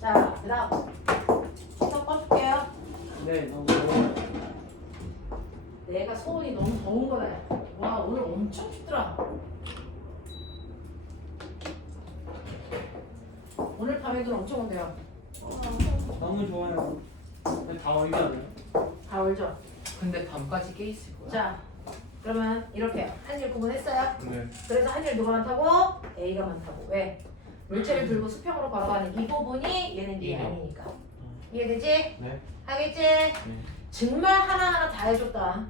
자, 그 다음 시선 꺼줄게요. 네, 너무 더워요. 내가 소원이 너무 더운 거다. 와, 오늘 엄청 춥더라. 오늘 밤에도 엄청 온대요. 너무 좋아요. 근데 다 얼려요. 다 얼죠? 근데 밤까지 깨 있을 거야. 자, 그러면 이렇게 한일 구분했어요. 네. 그래서 한일 누가 많다고? A가 많다고. 왜? 물체를 들고 수평으로 걸어가는 이 부분이 얘는 얘 아니니까. 이해되지? 네. 하겠지? 네. 정말 하나하나 다 해줬다.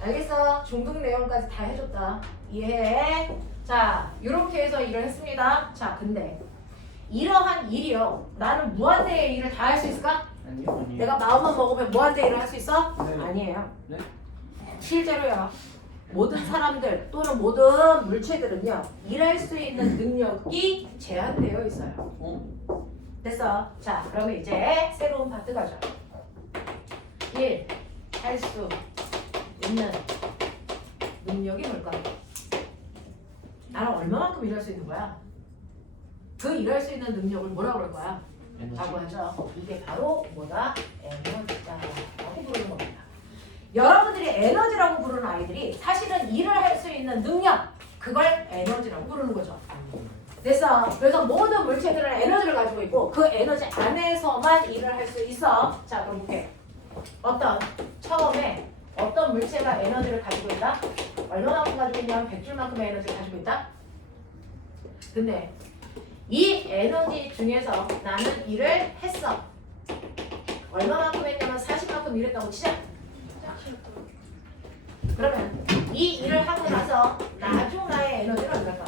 알겠어? 중등 내용까지 다 해줬다. 이해해? 자, 이렇게 해서 일을 했습니다. 자, 근데 이러한 일이요. 나는 무한대의 일을 다 할 수 있을까? 아니요. 내가 마음만 먹으면 무한대 일을 할 수 있어? 네. 아니에요. 네. 실제로요. 모든 사람들 또는 모든 물체들은요. 일할 수 있는 능력이 제한되어 있어요. 됐어. 자, 그러면 이제 새로운 파트 가자. 일 할 수 있는 능력이 뭘까? 나는 얼마만큼 일할 수 있는 거야? 그 일할 수 있는 능력을 뭐라 그럴 거야? 라고 하죠. 이게 바로 뭐다? 에너지다 라고 부르는 겁니다. 여러분들이 에너지라고 부르는 아이들이 사실은 일을 할 수 있는 능력, 그걸 에너지라고 부르는 거죠. 됐어. 그래서 모든 물체들은 에너지를 가지고 있고 그 에너지 안에서만 일을 할 수 있어. 자, 그럼 볼게. 처음에 어떤 물체가 에너지를 가지고 있다? 얼마만큼 가지고 있냐면 100줄만큼의 에너지를 가지고 있다? 근데 이 에너지 중에서 나는 일을 했어. 얼마만큼 했냐면 40만큼 일했다고 치자. 그러면 이 일을 하고 나서 나중 나의 에너지는 얼마일까?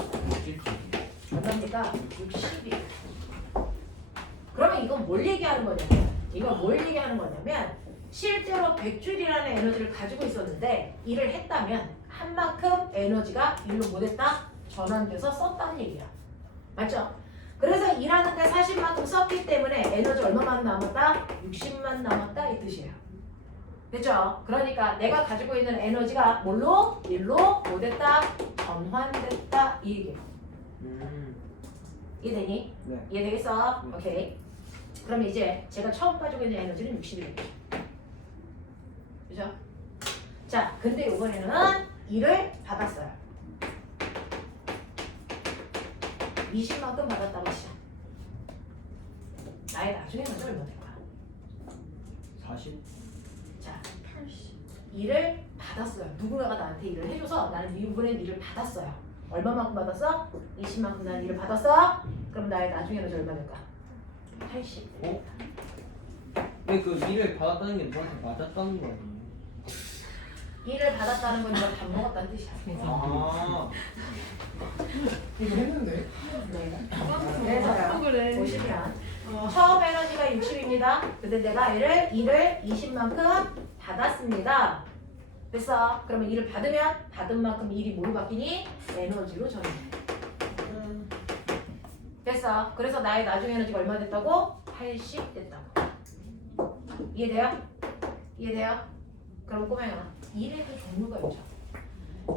얼마입니까? 60이. 그러면 이건 뭘 얘기하는 거냐면 실제로 100줄이라는 에너지를 가지고 있었는데 일을 했다면 한 만큼 에너지가 일로 못했다? 전환돼서 썼다는 얘기야. 맞죠? 그래서 일하는데 40만큼 썼기 때문에 에너지 얼마만 남았다? 60만 남았다 이 뜻이에요. 됐죠? 그러니까 내가 가지고 있는 에너지가 뭘로? 일로 못했다? 전환됐다 이 얘기예요. 이해되니? 네. 이해되겠어? 네. 오케이. 그럼 이제 제가 처음 가지고 있는 에너지는 60이겠죠. 그죠? 자, 근데 이번에는 일을 받았어요. 20만큼 받았다고 치자. 나의 나중에 먼저 얼마 될 거야? 40? 자, 일을 받았어요. 누군가가 나한테 일을 해줘서 나는 이 부분엔 일을 받았어요. 얼마만큼 받았어? 20만큼 나는 일을 받았어? 그럼 나의 나중에 에너지 얼마 될까? 80. 어? 근데 그 일을 받았다는 게 너한테 맞았다는 거 아니에요? 일을 받았다는 건 이걸 밥 먹었다는 뜻이야. 아. 이거 했는데? 네. 그래서요. 그래. 보시면 처음 에너지가 60입니다. 근데 내가 일을 20만큼 받았습니다. 됐어. 그러면 일을 받은 만큼 일이 뭘로 바뀌니? 에너지로 전환해. 됐어. 그래서 나의 나중 에너지가 얼마 됐다고? 80 됐다고. 이해돼요? 이해돼요? 그럼 꼬마야, 일에도 종류가 있죠.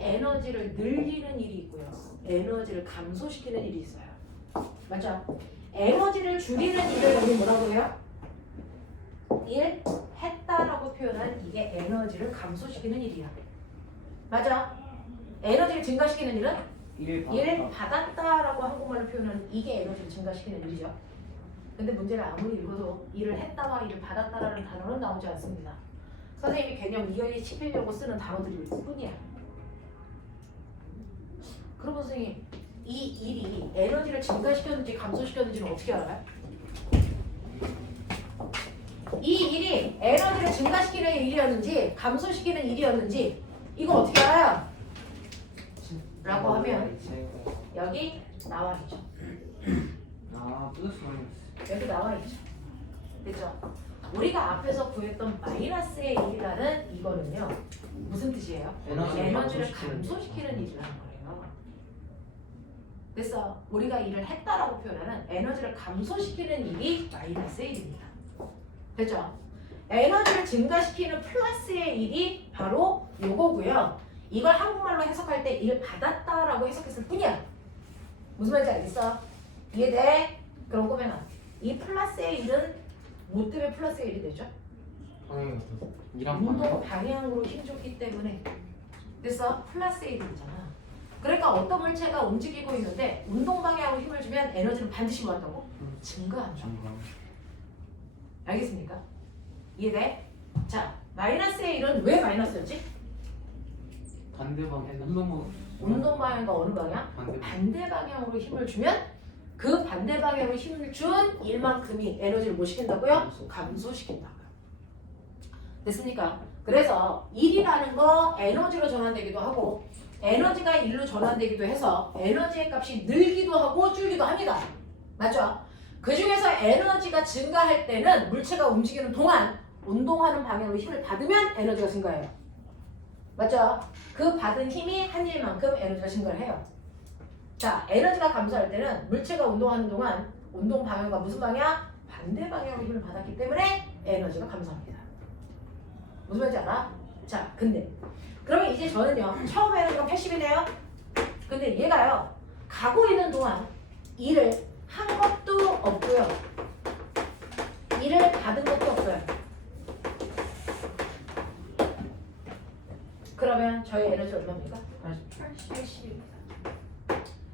에너지를 늘리는 일이 있고요. 에너지를 감소시키는 일이 있어요. 맞죠? 에너지를 줄이는 일을 우리 뭐라고 해요? 일 했다라고 표현한 이게 에너지를 감소시키는 일이야. 맞아? 에너지를 증가시키는 일은 일 받았다라고 한국말로 표현하는 이게 에너지를 증가시키는 일이죠. 근데 문제를 아무리 읽어도 일을 했다와 일을 받았다라는 단어는 나오지 않습니다. 선생님이 개념 이해를 시키려고 쓰는 단어들일 뿐이야. 그러면 선생님, 이 일이 에너지를 증가시켰는지 감소시켰는지는 어떻게 알아요? 이 일이 에너지를 증가시키는 일이었는지 감소시키는 일이었는지 이거 어떻게 알아요? 라고 하면 여기 나와 있죠. 아, 플러스 마이너스. 여기 나와 있죠. 됐죠? 우리가 앞에서 구했던 마이너스의 일이라는 이거는요. 무슨 뜻이에요? 에너지를 감소시키는 일이라는 거예요. 그래서 우리가 일을 했다라고 표현하는 에너지를 감소시키는 일이 마이너스의 일입니다. 됐죠? 에너지를 증가시키는 플러스의 일이 바로 요거고요. 이걸 한국말로 해석할 때 일 받았다라고 해석했을 뿐이야. 무슨 말인지 알겠어? 이해돼? 그럼 꼬맹아, 이 플러스의 1은 뭐 때문에 플러스의 1이 되죠? 방향이 없어서. 일한 운동 방향으로 힘줬기 때문에. 됐어? 플러스의 1이잖아. 그러니까 어떤 물체가 움직이고 있는데 운동 방향으로 힘을 주면 에너지는 반드시 뭐 한다고? 증가한다. 장관. 알겠습니까? 이해돼? 자, 마이너스의 1은 왜 마이너스였지? 반대 방향. 운동만. 운동 방향과 어느 방향? 반대. 반대 방향으로 힘을 주면 그 반대 방향으로 힘을 준 일만큼이 에너지를 뭐 시킨다고요? 감소시킨다고요. 됐습니까? 그래서 1이라는 거 에너지로 전환되기도 하고 에너지가 1로 전환되기도 해서 에너지의 값이 늘기도 하고 줄기도 합니다. 맞죠? 그 중에서 에너지가 증가할 때는 물체가 움직이는 동안 운동하는 방향으로 힘을 받으면 에너지가 증가해요. 맞죠? 그 받은 힘이 한 일만큼 에너지가 증가를 해요. 자, 에너지가 감소할 때는 물체가 운동하는 동안 운동 방향과 무슨 방향? 반대 방향으로 힘을 받았기 때문에 에너지가 감소합니다. 무슨 말인지 알아? 자, 근데 그러면 이제 저는요 처음 에너지가 80이네요. 근데 얘가요 가고 있는 동안 일을 한 것도 없고요. 일을 받은 것도 없어요. 그러면 저희 에너지 얼마입니까? 80입니다.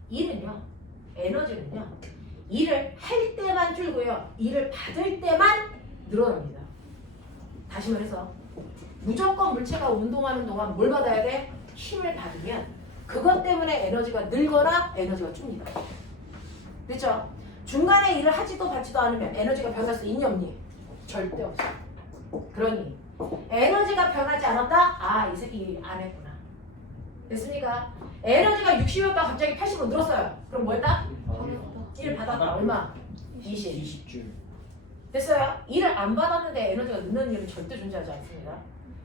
일은요, 에너지는요, 일을 할 때만 줄고요, 일을 받을 때만 늘어납니다. 다시 말해서 무조건 물체가 운동하는 동안 뭘 받아야 돼? 힘을 받으면 그것 때문에 에너지가 늘거나 에너지가 줍니다. 됐죠? 중간에 일을 하지도 받지도 않으면 에너지가 변할 수 있니 없니? 절대 없어. 그러니 에너지가 변하지 않았다? 아, 이 새끼 일 안 했구나. 됐습니까? 에너지가 60이었다 갑자기 80으로 늘었어요. 그럼 뭐 했다? 일 받았다. 얼마? 20. 20줄. 됐어요? 일을 안 받았는데 에너지가 늦는 일은 절대 존재하지 않습니다.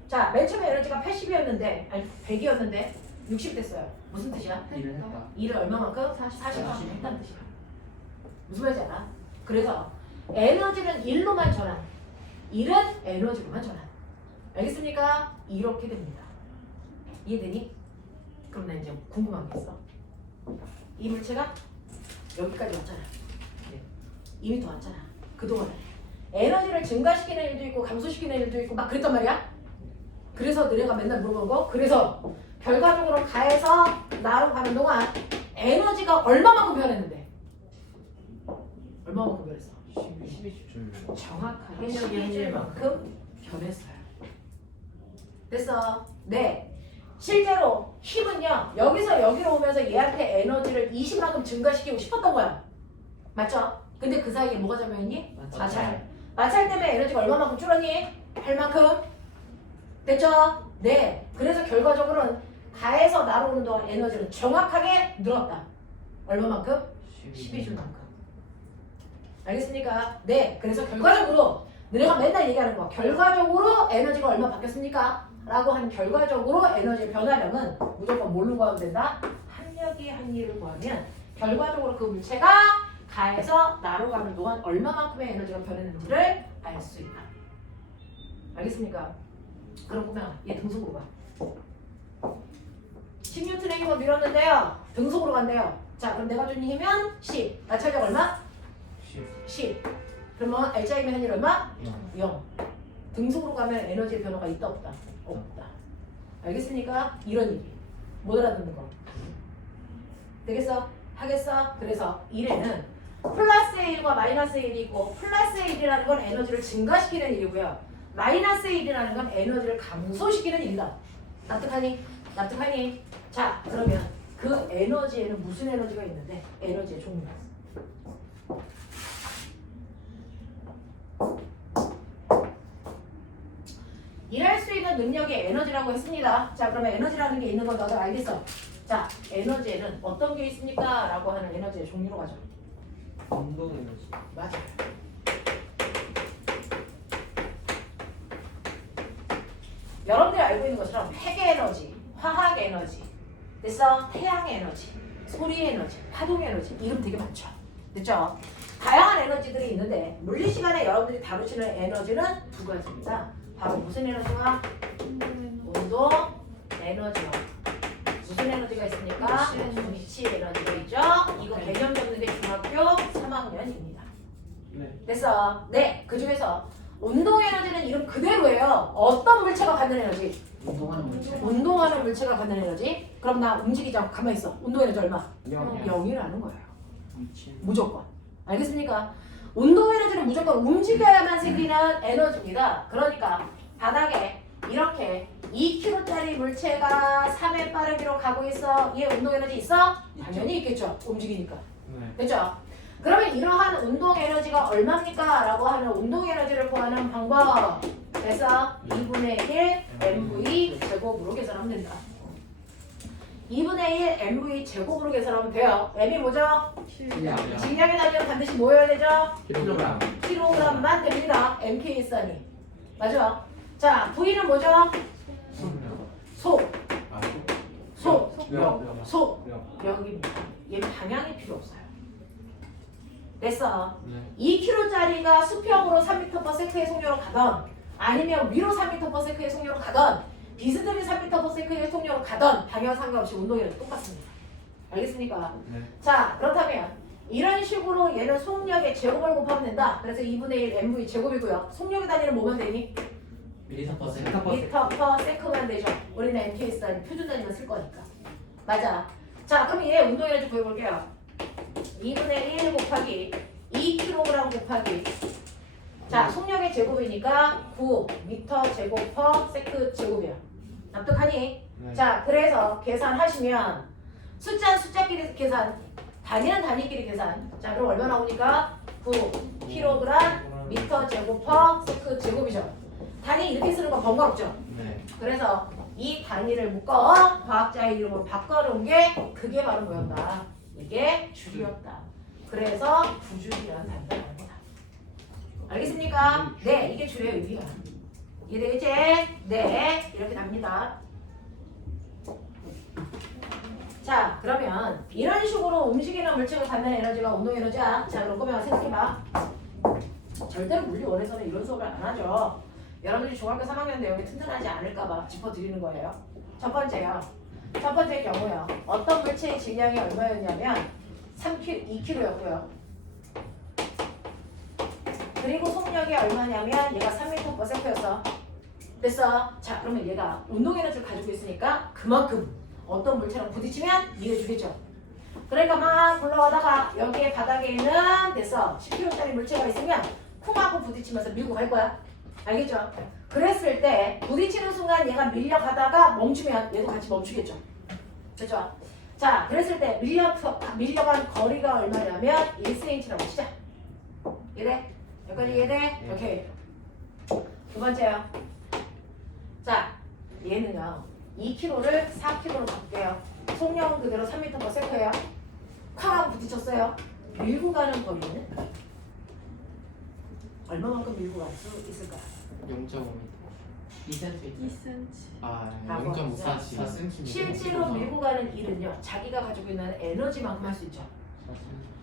자, 맨 처음에 에너지가 80이었는데, 아니 100이었는데 60 됐어요. 무슨 뜻이야? 일을 했다. 일을 얼마만큼? 40만큼 했다는 뜻이야. 무슨 말인지 알아? 그래서 에너지는 일로만 전환, 일은 에너지로만 전환. 알겠습니까? 이렇게 됩니다. 이해되니? 그럼 나 이제 궁금한 게 있어. 이 물체가 여기까지 왔잖아. 2m 왔잖아. 그동안 에너지를 증가시키는 일도 있고 감소시키는 일도 있고 막 그랬단 말이야. 그래서 너네가 맨날 물어보는 거. 그래서 결과적으로 가에서 나로 가는 동안 에너지가 얼마만큼 변했는데? 얼마만큼 변했어? 12줄. 정확하게 12줄만큼 변했어요. 됐어? 네. 실제로 힘은요. 여기서 여기로 오면서 얘한테 에너지를 20만큼 증가시키고 싶었던 거야. 맞죠? 근데 그 사이에 뭐가 잡혀있니? 마찰. 마찰 때문에 에너지가 얼마만큼 줄었니? 8만큼. 됐죠? 네. 그래서 결과적으로는 가에서 나로 오는 동안 에너지는 정확하게 늘었다. 얼마만큼? 12줄만큼. 알겠습니까? 네. 그래서 결과적으로 너네가 맨날 얘기하는 거 결과적으로 에너지가 얼마 바뀌었습니까? 라고 하는 결과적으로 에너지의 변화량은 무조건 뭘로 구하면 된다? 합력이 한 일을 구하면 결과적으로 그 물체가 가에서 나로 가는 동안 얼마만큼의 에너지가 변했는지를 알 수 있다. 알겠습니까? 그럼 보면 얘 등속으로 가. 10N의 힘을 밀었는데요. 등속으로 간대요. 자, 그럼 내가 준 힘은 10. 마찰력 얼마? 10. 그러면 L자임의 한일 얼마? 0. 등속으로 가면 에너지의 변화가 있다 없다? 없다. 알겠습니까? 이런 얘기. 못 알아듣는 거. 되겠어? 하겠어? 그래서 1에는 플러스의 1과 마이너스의 1이 있고 플러스의 1이라는 건 에너지를 증가시키는 일이고요. 마이너스의 1이라는 건 에너지를 감소시키는 일이다. 납득하니? 납득하니? 자, 그러면 그 에너지에는 무슨 에너지가 있는데? 에너지의 종류가 있어. 일할 수 있는 능력의 에너지라고 했습니다. 자, 그러면 에너지라는 게 있는 건 너도 알겠어. 자, 에너지에는 어떤 게 있습니까? 라고 하는 에너지의 종류로 가죠. 운동 에너지. 맞아요. 여러분들이 알고 있는 것처럼 핵 에너지, 화학 에너지, 됐어? 태양 에너지, 소리 에너지, 파동 에너지 이름 되게 많죠. 됐죠? 다양한 에너지들이 있는데 물리 시간에 여러분들이 다루시는 에너지는 두 가지입니다. 바로 무슨 에너지와 운동 에너지와 무슨 에너지가 있습니까? 위치 에너지가 있죠. 이거 개념 잡는 게 중학교 3학년입니다. 네. 됐어. 네. 그 중에서 운동 에너지는 이름 그대로예요. 어떤 물체가 갖는 에너지? 운동하는 물체. 운동하는 물체가 갖는 에너지. 그럼 나 움직이자. 가만히 있어. 운동 에너지 얼마? 0이라는 거예요. 미친. 무조건. 알겠습니까? 운동 에너지는 무조건 움직여야만 생기는 에너지입니다. 그러니까 바닥에 이렇게 2kg짜리 물체가 3의 빠르기로 가고 있어. 얘 운동 에너지 있어? 당연히 있겠죠. 움직이니까. 네. 됐죠? 그러면 이러한 운동 에너지가 얼마입니까? 라고 하는 운동 에너지를 구하는 방법. 그래서 2분의 1 mv 제곱으로 계산하면 된다. 2분의 1 mv 제곱으로 계산하면 돼요. m이 뭐죠? 질량의 단위는 반드시 뭐여야 되죠? 킬로그램. 킬로그램만 됩니다. mk일산이. 맞아? 자, v는 뭐죠? 소. 력입니다. 얘는 방향이 필요 없어요. 됐어. 2kg짜리가 수평으로 3m/s의 속력으로 가던 아니면 위로 3m/s의 속력으로 가던 비스듬히 3m/s의 속력으로 가던 방향 상관없이 운동이랑 똑같습니다. 알겠습니까? 네. 자, 그렇다면 이런 식으로 얘는 속력의 제곱을 곱하면 된다. 그래서 2분의 1 mv 제곱이고요. 속력의 단위는 뭐만 되니? 미터/세크만 되죠. 우리는 MKS 단위 표준 단위만 쓸 거니까. 맞아. 자, 그럼 얘 운동 에너지 구해볼게요. 2분의 1 곱하기 2kg 곱하기 자, 속력의 제곱이니까 9m 제곱 퍼 세크 제곱이야. 납득하니? 네. 자, 그래서 계산하시면 숫자는 숫자끼리 계산, 단위는 단위끼리 계산. 자, 그럼 얼마 나오니까? 9kg 미터 제곱 퍼 세크 제곱이죠. 단위 이렇게 쓰는 건 번거롭죠? 네. 그래서 이 단위를 묶어 과학자의 이름으로 바꿔놓은 게 그게 바로 뭐였다? 이게 줄이었다. 그래서 부줄이라는 단위가 나온 거다. 알겠습니까? 네, 이게 줄의 의미야. 이해되겠지? 네, 이렇게 답니다. 자, 그러면 이런 식으로 움직이는 물체가 갖는 에너지가 운동 에너지야. 자, 그럼 꼬매가 생각해봐. 절대로 물리 원에서는 이런 수업을 안 하죠. 여러분들이 중학교 3학년 내용이 튼튼하지 않을까봐 짚어드리는 거예요. 첫 번째요. 첫 번째 경우요. 어떤 물체의 질량이 얼마였냐면 2kg였고요. 그리고 속력이 얼마냐면 얘가 3m/s였어. 됐어. 자, 그러면 얘가 운동 에너지를 가지고 있으니까 그만큼 어떤 물체랑 부딪히면 밀어주겠죠. 그러니까 막 굴러가다가 여기에 바닥에 있는 됐어 10kg짜리 물체가 있으면 쿵하고 부딪히면서 밀고 갈 거야. 알겠죠? 그랬을 때 부딪히는 순간 얘가 밀려가다가 멈추면 얘도 같이 멈추겠죠. 그렇죠? 자, 그랬을 때 밀려간 거리가 얼마냐면 1cm라고 치자. 이해돼? 여기까지 이해돼? 오케이. 두 번째요. 자, 얘는요 2kg를 4kg로 바꿀게요. 속력은 그대로 3m/s예요. 쾅 부딪혔어요. 밀고 가는 거리는 얼마만큼 밀고 갈 수 있을까? 0.5m. 2cm. 아, 라고 0.54cm. 실제로 밀고 가는 일은요 자기가 가지고 있는 에너지만큼 할 수 있죠.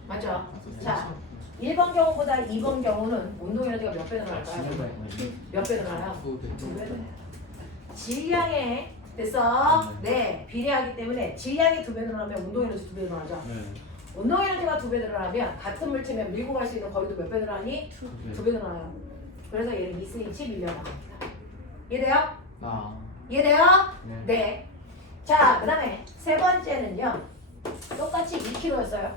맞죠? 자, 1번 경우보다 2번 경우는 운동 에너지가 몇 배 늘어날까요? 몇 배 늘어나요? 2배 늘어나요. 질량에 됐어? 네, 비례하기 때문에 질량이 2배 늘어나면 운동 에너지 2배 늘어나죠. 네. 운동 에너지가 2배 늘어나면 같은 물체면 밀고 갈 수 있는 거리도 몇 배 늘어나니? 2배 늘어나요. 그래서 얘는 2cm 밀려나갑니다. 이해돼요? 아, 이해돼요? 네. 네. 자, 그 다음에 세 번째는요. 똑같이 2kg였어요.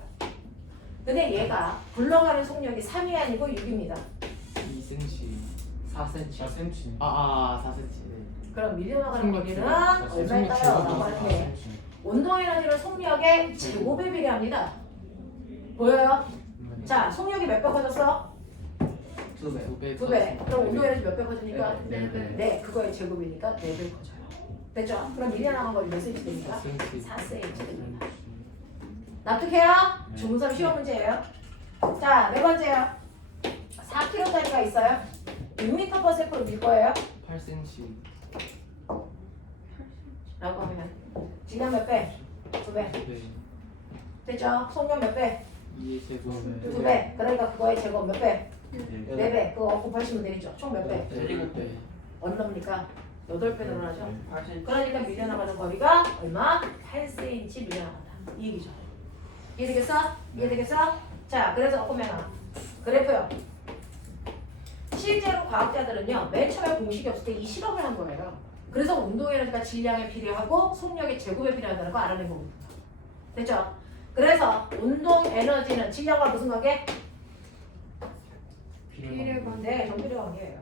근데 얘가 굴러가는 속력이 3이 아니고 6입니다. 2cm. 4cm. 4cm. 4cm. 네. 그럼 밀려나가는 속력 거리는 제곱. 얼마일까요? 라고 하는데 운동 에너지는 속력의 제곱에 비례합니다. 보여요? 자, 속력이 몇 배 커졌어? 2배. 2배. 그럼 운동 에너지 몇 배 커지니까? 네 배. 네, 그거의 제곱이니까 4배 커져요. 됐죠? 그럼 밀려나간 거리 몇 cm 됩니까? 4cm 됩니다. 납득해요? 중3 시험 문제예요. 자, 네 번째요. 4kg짜리가 있어요. 6m/s로 밀 거예요. 8cm. 라고 하면 질량 몇 배? 2배. 2배. 됐죠? 속력 몇 배? 2의 제곱. 2배. 그러니까 그거의 제곱 몇 배? 네. 4배. 그거 곱하시면 되겠죠? 총 몇 배? 7배. 얼마입니까? 8배 늘어나죠? 8cm. 그러니까 밀려나가는 거리가 얼마? 8cm 밀려나간다. 이 얘기죠. 이해되겠어? 이해되겠어? 자, 그래서 꼬매나 그래프요. 실제로 과학자들은요, 맨 처음에 공식이 없을 때 이 실험을 한 거예요. 그래서 운동에너지가 질량에 비례하고 속력의 제곱에 비례한다는 거 알아낸 겁니다. 됐죠? 그래서 운동 에너지는 질량과 무슨 관계? 비례 관계. 네, 정비례 관계예요.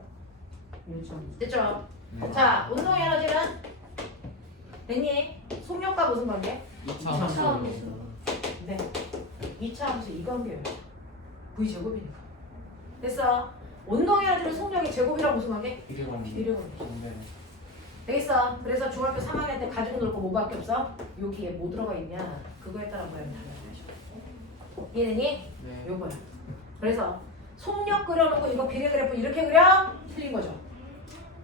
됐죠? 자, 운동 에너지는 됐니? 속력과 무슨 관계? 2차 함수. 네. 2차 함수 이 관계예요. V 제곱이니까. 됐어? 운동 에너지는 속력의 제곱이랑 무슨 관계? 비례 관계. 비례 관계. 네. 되겠어? 그래서 중학교 3학년 때 가지고 놀 거 뭐밖에 없어? 여기에 뭐 들어가 있냐? 그거에 따라 모양이 달라져야죠. 이해되니? 네. 요거야. 그래서 속력 그려놓고 이거 비례 그래프 이렇게 그려? 틀린 거죠.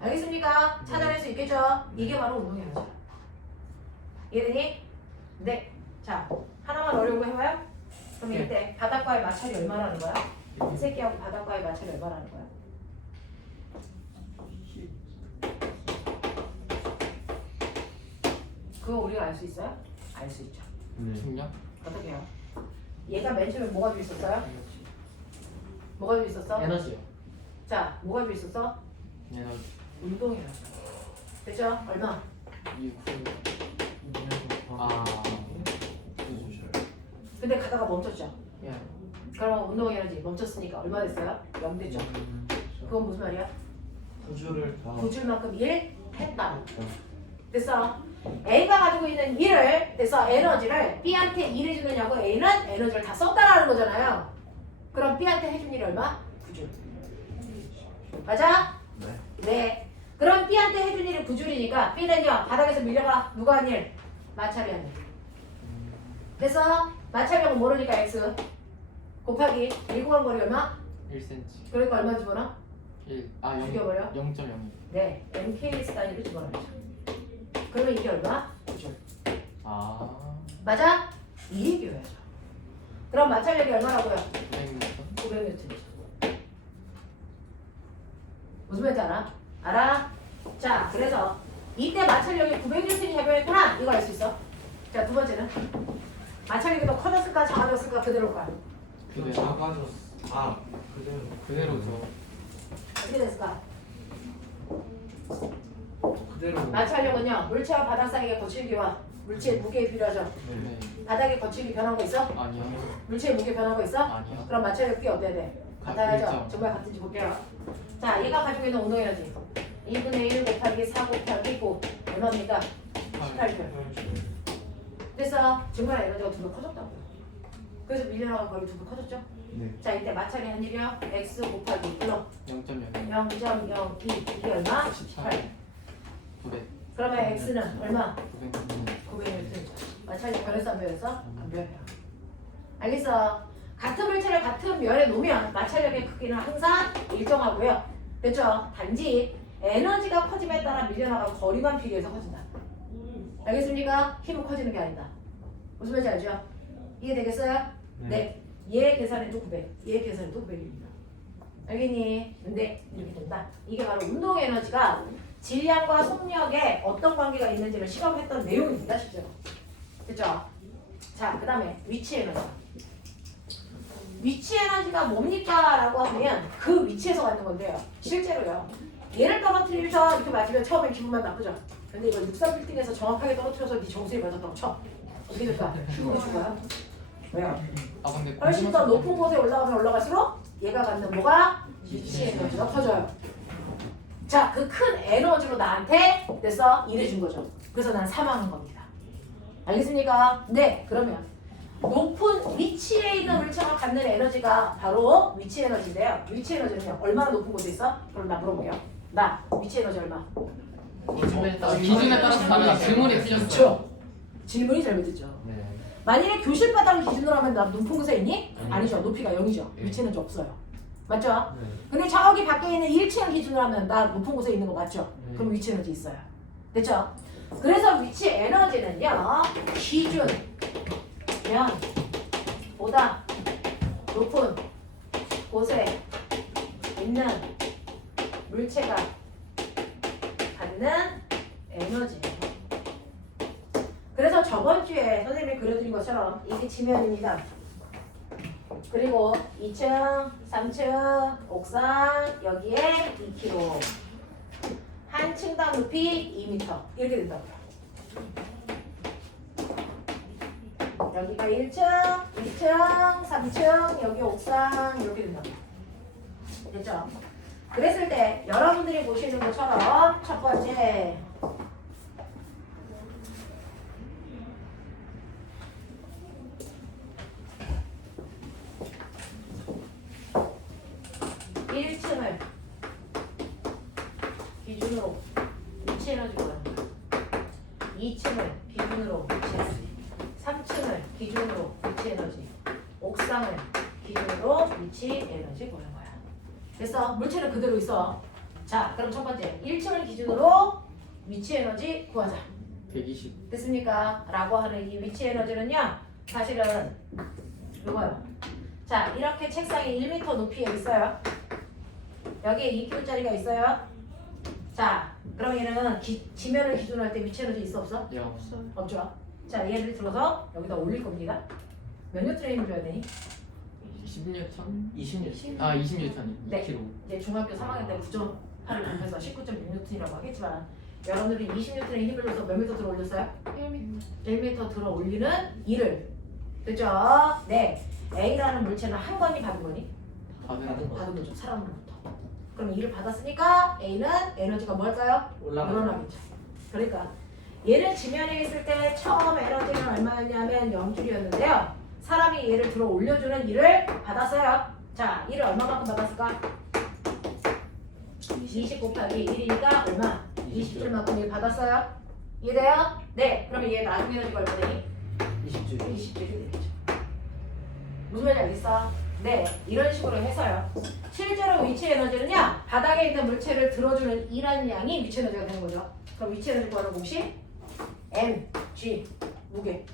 알겠습니까? 찾아낼 수 있겠죠? 이게 바로 운동 에너지야. 이해되니? 네. 자, 하나만 어려운 거 해봐요. 그럼 네. 이때 바닥과의 마찰이 얼마라는 거야? 이 새끼하고 바닥과의 마찰이 얼마라는 거야? 그거 우리가 알 수 있어요? 알 수 있죠. 중력? 어떻게 해요? 얘가 맨 처음에 뭐가 주 있었어요? 뭐가 주 있었어? 에너지요. 자, 뭐가 주 있었어? 에너지. 운동이에요. 됐죠? 얼마? 2 아. 근데 가다가 멈췄죠? 예. 그럼 운동 에너지 멈췄으니까 얼마 됐어요? 0 됐죠? 그건 무슨 말이야? 구조를 구줄 만큼 일 했다. 됐어? A가 가지고 있는 일을 됐어? 에너지를 B한테 일해주느냐고 A는 에너지를 다 썼다라는 거잖아요. 그럼 B한테 해준 일이 얼마? 9줄. 맞아? 네. 그럼 B한테 해준 일이 9줄이니까 B는요 바닥에서 밀려가 누가 한 일? 마찰이 한 일. 됐어? 마찰력은 모르니까 X 곱하기 1구간 거리 얼마? 1cm. 그러니까 얼마 집어넣어? 1. 아, 0. 죽여버려? 0.02. 네. MKS 단위로 집어넣죠. 그러면 이게 얼마? 9줄. 아. 맞아? 이 얘기여야죠. 그럼 마찰력이 얼마라고요? 900m. 900N이죠. 무슨 말인지 알아? 알아? 자, 그래서 이때 마찰력이 900N이 작용했구나. 이거 알 수 있어. 자, 두 번째는 마찰력이 더 커졌을까 작아졌을까 그대로일까? 그대로. 작아졌어. 아 그대로. 그대로죠. 어떻게 됐을까? 그대로. 마찰력은요 물체와 바닥 사이의 거칠기와 물체의 무게에 비례하죠. 네. 바닥의 거칠기 변한 거 있어? 아니요. 물체의 무게 변한 거 있어? 아니요. 그럼 마찰력이 어때야 돼? 같아야죠. 일정. 정말 같은지 볼게요. 자, 얘가 가지고 있는 운동 에너지 2분의 1 곱하기 4 곱하기 9 얼마입니까? 18줄. 됐어. 정말 에너지가 두 배 커졌다고요. 그래서 밀려나간 거리 두 배 커졌죠? 네. 자, 이때 마찰이 한 일이요. x 곱하기 불러 0.02. 0.02 이게 얼마? 18. 900. 그러면 x는 얼마? 900. 900N이죠. 마찰이 변했어 안 변했어? 안 변해요. 알겠어? 같은 물체를 같은 면에 놓으면 마찰력의 크기는 항상 일정하고요. 됐죠? 단지 에너지가 커짐에 따라 밀려나간 거리만 비례해서 커진다. 알겠습니까? 힘은 커지는 게 아니다. 무슨 말인지 알죠? 이해되겠어요? 네. 얘 계산해도 900, 얘 계산해도 900입니다. 알겠니? 근데 이렇게 된다. 이게 바로 운동 에너지가 질량과 속력에 어떤 관계가 있는지를 실험했던 내용입니다, 실제로. 됐죠? 자, 그 다음에 위치 에너지. 위치 에너지가 뭡니까? 라고 하면 그 위치에서 갖는 건데요. 실제로요. 얘를 떨어뜨리면서 이렇게 맞으면 처음엔 기분만 나쁘죠? 근데 이거 63빌딩에서 정확하게 떨어뜨려서 네 정수에 맞았다고 쳐. 어떻게 될까? 죽으면 죽어요. 왜요? 아, 근데 훨씬 더 높은 곳에 올라가면 올라갈수록 얘가 갖는 뭐가? 위치 에너지가 커져요. 자, 그 큰 에너지로 나한테 됐어? 일해준 거죠. 그래서 난 사망한 겁니다. 알겠습니까? 네, 그러면 높은 위치에 있는 물체가 갖는 에너지가 바로 위치 에너지인데요. 위치 에너지는요, 얼마나 높은 곳에 있어? 그럼 나 물어볼게요. 나 위치 에너지 얼마? 기준에 따라서 다르다. 질문이 틀렸어요. 그렇죠. 질문이 잘못됐죠. 네. 만일에 교실 바닥을 기준으로 하면 나 높은 곳에 있니? 아니죠. 높이가 0이죠. 위치 에너지 없어요. 맞죠? 근데 저기 밖에 있는 1층을 기준으로 하면 나 높은 곳에 있는 거 맞죠? 그럼 위치 에너지 있어요. 됐죠? 그래서 위치 에너지는요, 기준 보다 높은 곳에 있는 물체가 갖는 에너지예요. 그래서 저번 주에 선생님이 그려드린 것처럼 이게 지면입니다. 그리고 2층, 3층, 옥상 여기에 2km. 한 층당 높이 2m. 이렇게 된다고요. 여기가 1층, 2층, 3층, 여기 옥상 이렇게 된다고요. 됐죠? 그랬을 때 여러분들이 보시는 것처럼 첫 번째 (1층을) 기준으로 위치 에너지 구하는 거야. 2층을 기준으로 위치 에너지, 3층을 기준으로 위치 에너지, 옥상을 기준으로 위치 에너지 구하는 거야. 됐어? 물체는 그대로 있어. 자, 그럼 첫 번째 1층을 기준으로 위치 에너지 구하자. 120. 됐습니까? 라고 하는 이 위치 에너지는요, 사실은 이거요. 자, 이렇게 책상이 1m 높이에 있어요. 여기에 2kg짜리가 있어요. 자, 그럼 얘는 지면을 기준으로 할 때 위치 에너지 있어 없어? 영. 없죠. 자, 얘를 들어서 여기다 올릴 겁니다. 몇 뉴턴의 힘을 줘야 되니? 10뉴턴? 20년. 아 20뉴턴이. 네. 2kg. 이제 중학교 3학년 때 9.8을 곱해서 19.6뉴턴이라고 하겠지만 여러분들이 20뉴턴의 힘을 줘서 몇 미터 들어 올렸어요? 1m 들어 올리는 일을. 됐죠? 네. A라는 물체는 한 건이 받은 거니? 받은 거. 받은 거죠. 사람으로부터. 그럼 일을 받았으니까 A는 에너지가 뭐 할까요? 늘어나겠죠. 그러니까 얘는 지면에 있을 때 처음 에너지는 얼마였냐면 0줄이었는데요. 사람이 얘를 들어 올려주는 일을 받았어요. 자, 일을 얼마만큼 받았을까? 20 곱하기 1이니까 얼마? 20줄만큼 일 받았어요. 이해돼요? 네. 그러면 얘 나중에 에너지가 얼마 되니? 20줄. 20줄이 되겠죠. 무슨 말인지 알겠어? 네. 이런 식으로 해서요. 실제로 위치 에너지는요. 바닥에 있는 물체를 들어주는 일하는 양이 위치 에너지가 되는 거죠. 그럼 위치 에너지 구하는 공식 mg 무게.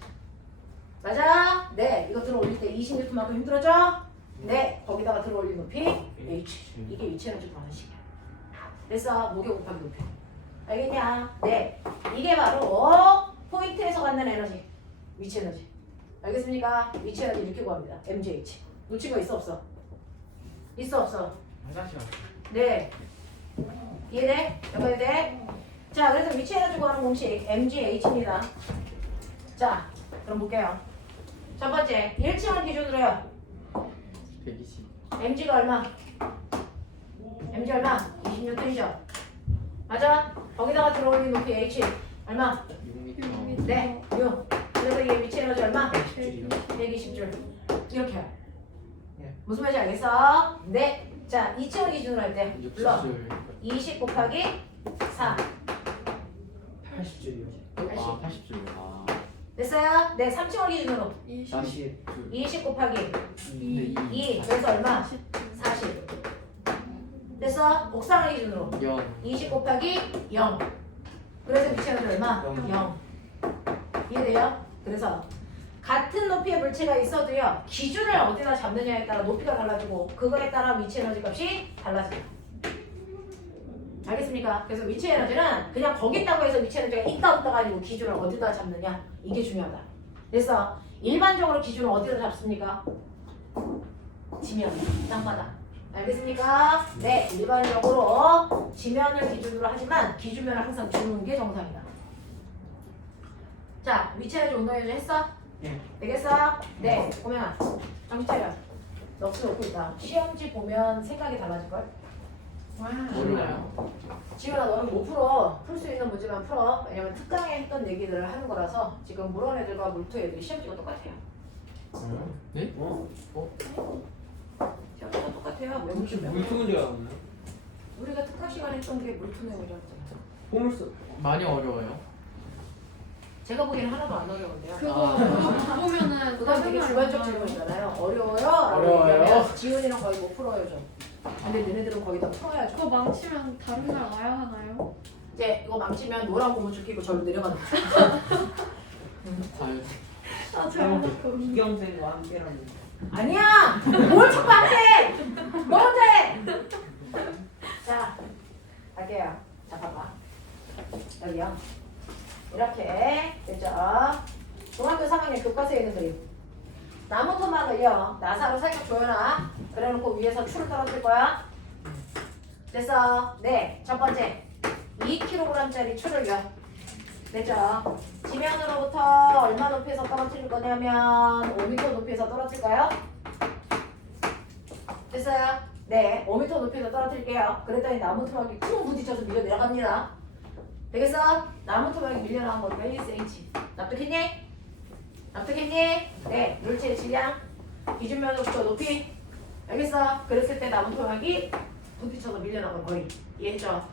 맞아? 네. 이거 들어 올릴 때 20N만큼 힘들어져? 네. 거기다가 들어 올린 높이 h. 이게 위치 에너지 구하는 식이야. 그래서 무게 곱하기 높이. 알겠냐? 네. 이게 바로 포인트에서 갖는 에너지. 위치 에너지. 알겠습니까? 위치 에너지 이렇게 구합니다. mgh. 놓친 거 있어 없어? 있어 없어? 화장실. 네. 이해돼? 여봐야 돼? 자, 그래서 위치 에너지 구하는 공식 mgh입니다. 자, 그럼 볼게요. 첫 번째 1층을 기준으로요. 120. mg가 얼마? mg 얼마? 20N이죠. 맞아? 거기다가 들어올린 높이 h 얼마? 6m. 네, 6. 그래서 얘 위치 에너지 얼마? 120줄이요. 120줄. 이렇게 해요. 예. 무슨 말인지 알겠어? 네. 자, 2층을 기준으로 할 때 불러. 60줄. 20 곱하기 4. 80줄이요. 아 80줄. 아. 됐어요? 네, 3층을 기준으로 40줄. 20 곱하기 근데 2. 그래서 얼마? 40. 됐어? 옥상을 기준으로 0. 20 곱하기 0. 그래서 위치 에너지 얼마? 0. 0. 이해돼요? 그래서 같은 높이의 물체가 있어도요. 기준을 어디다 잡느냐에 따라 높이가 달라지고 그거에 따라 위치 에너지 값이 달라져요. 알겠습니까? 그래서 위치 에너지는 그냥 거기 있다고 해서 위치 에너지가 있다 없다가 아니고 기준을 어디다 잡느냐 이게 중요하다. 그래서 일반적으로 기준을 어디다 잡습니까? 지면, 땅바닥. 알겠습니까? 네, 일반적으로 지면을 기준으로 하지만 기준면을 항상 주는 게 정상이다. 자, 위치 에너지 운동 에너지 했어? 예. 되겠어? 네, 보면 정신 차려. 넋을 놓고 있다. 시험지 보면 생각이 달라질걸? 어려워요. 지훈아, 너는 못 풀어. 풀 수 있는 문제만 풀어. 왜냐면 특강에 했던 얘기들을 하는 거라서 지금 물원 애들과 물토 애들이 시험지가 똑같아요. 네? 시험지가 똑같아요. 왜 물토면? 물투문제가 나오나요? 우리가 특강 시간에 했던 게 물토 내용이라고 했잖아. 보물소. 많이 어려워요. 제가 보기에는 하나도 안 어려운데요. 그거 보면은 그건 되게 주관적 질문이잖아요. 어려워요? 어려워요? 얘기하면 지훈이랑 거의 못 풀어요, 좀. 근데 너네들은 거의 다 풀어야죠. 그거 망치면 다른 날 와야 하나요? 이제 이거 망치면 노란 고무줄 끼고 절로 내려가는 거야. 자유. 아 제가 그 이경생과 함께라는. 아니야! 뭘 자꾸 안 해! 너 혼자 해! 자, 갈게요. 자, 봐봐. 여기요. 이렇게 됐죠? 중학교 3학년 교과서에 있는 그림. 나무 토막을요, 나사로 살짝 가지고 위에서 추를 떨어뜨릴 거야. 됐어. 네. 첫 번째. 2kg짜리 추를요. 됐죠? 지면으로부터 얼마 높이에서 떨어뜨릴 거냐면 5m 높이에서 떨어뜨릴까요? 됐어요? 네. 5m 높이에서 떨어뜨릴게요. 그랬더니 나무 토막이 쿵 부딪혀서 밀려 내려갑니다. 되겠어? 나무 토막이 밀려나간 거리가 1cm. 납득했니? 납득했니? 네. 물체의 질량. 기준면으로부터 높이. 알겠어? 그랬을 때 나무 토막이 부딪혀서 밀려나간 거리. 이해했죠?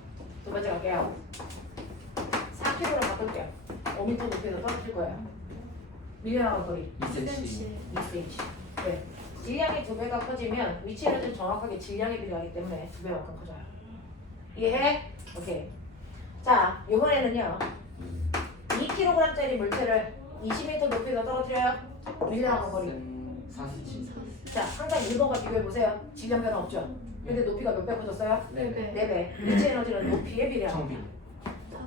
두 번째 갈게요. 4kg로 바꿀게요. 5m 높이에서 떨어질 거예요. 밀려나간 거리 2cm. 2cm. 네. 질량이 2배가 커지면 위치 에너지는 정확하게 질량에 비례하기 때문에 2배만큼 커져요. 이해해? 오케이. 자, 이번에는요. 2kg짜리 물체를 20m 높이에서 떨어뜨려요. 밀려나간 거리. 47. 자, 항상 1번과 비교해보세요. 질량 변화 없죠? 근데 높이가 몇 배 커졌어요? 네. 4배. 위치 에너지는 높이에 비례합니다. 정비.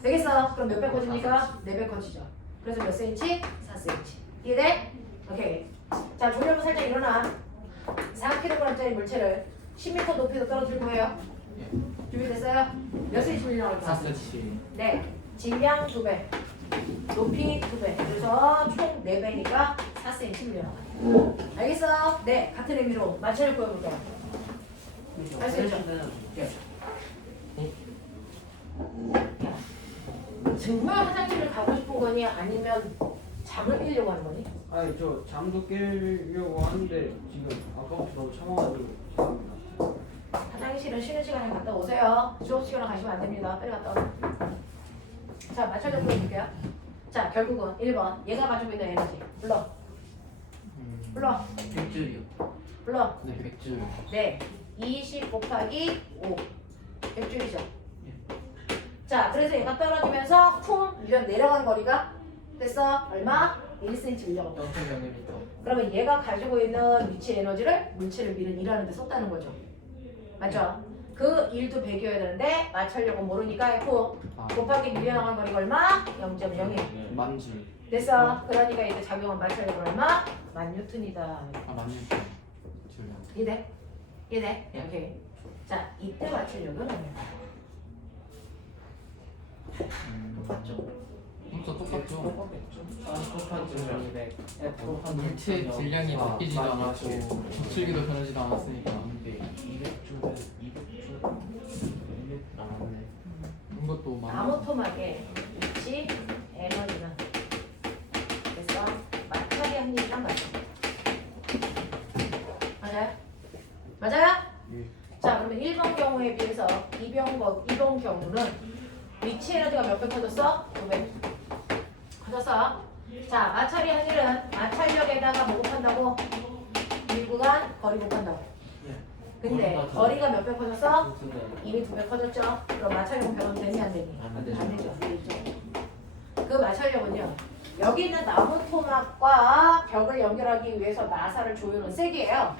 되겠어? 그럼 몇 배 커집니까? 4배 커지죠. 그래서 몇 cm? 4cm. 이해돼? 오케이. 자, 조명부 살짝 일어나. 4kg짜리 물체를 10m 높이에서 떨어뜨릴 거예요. 준비됐어요? 몇 cm 밀려나갈까? 4cm. 네. 질량 2배. 높이 2배. 그래서 총 4배니까 4cm 밀려나가요. 알겠어? 네. 같은 의미로 마찰을 구해볼게요. 할 수 있죠? 정말 화장실을 가고 싶은 거니 아니면 잠을 깨려고 하는 거니? 아니 저 잠도 깨려고 하는데 지금 아까부터 너무 참아가지고 죄송합니다. 화장실은 쉬는 시간에 갔다 오세요. 수업 시간에 가시면 안 됩니다. 빨리 갔다 오세요. 자, 마찰력 보여줄게요. 자, 결국은 1번 얘가 가지고 있는 에너지 불러. 불러. 100줄이요. 불러. 네, 100줄. 네. 20 곱하기 5. 100줄이죠. 자, 그래서 얘가 떨어지면서 쿵 밀려 내려간 거리가 됐어? 얼마? 1cm 밀려갔다. 0.01m. 그러면 얘가 가지고 있는 위치 에너지를 물체를 밀은 일하는 데 썼다는 거죠. 맞죠? 그 일도 배겨야 되는데 마찰력은 모르니까 F 곱하기 밀려나간 거리가 얼마? 0.01. 만 줄. 됐어? 그러니까 이제 작용한 마찰력은 얼마? 1000N이다. 아, 만 줄. 줄량. 이해돼? 이해돼? 네, 오케이. 자, 이때 마찰력은 얼마야? 똑같죠? 똑같죠. 똑같죠. 물체 질량이 바뀌지도 않았고 부출기도 변하지도 않았으니까. 근데 200줄은 200줄 나왔네. 이것도 많아. 나무 토막의 위치 에너지는 그래서 마찰이 한 일이란 말이야. 맞아요? 맞아요? 예. 자, 그러면 1번 경우에 비해서 2번 경우는 위치 에너지가 몇 배 커졌어? 2배 커졌어. 자, 마찰이 한 일은 마찰력에다가 뭐 곱한다고? 밀구간 거리 곱한다고. 근데 거리가 몇 배 커졌어? 이미 2배 커졌죠? 그럼 마찰력은 변화되니 안 되니? 안 되죠. 안 되죠. 되죠. 그 마찰력은요. 여기 있는 나무 토막과 벽을 연결하기 위해서 나사를 조여놓은 세기예요.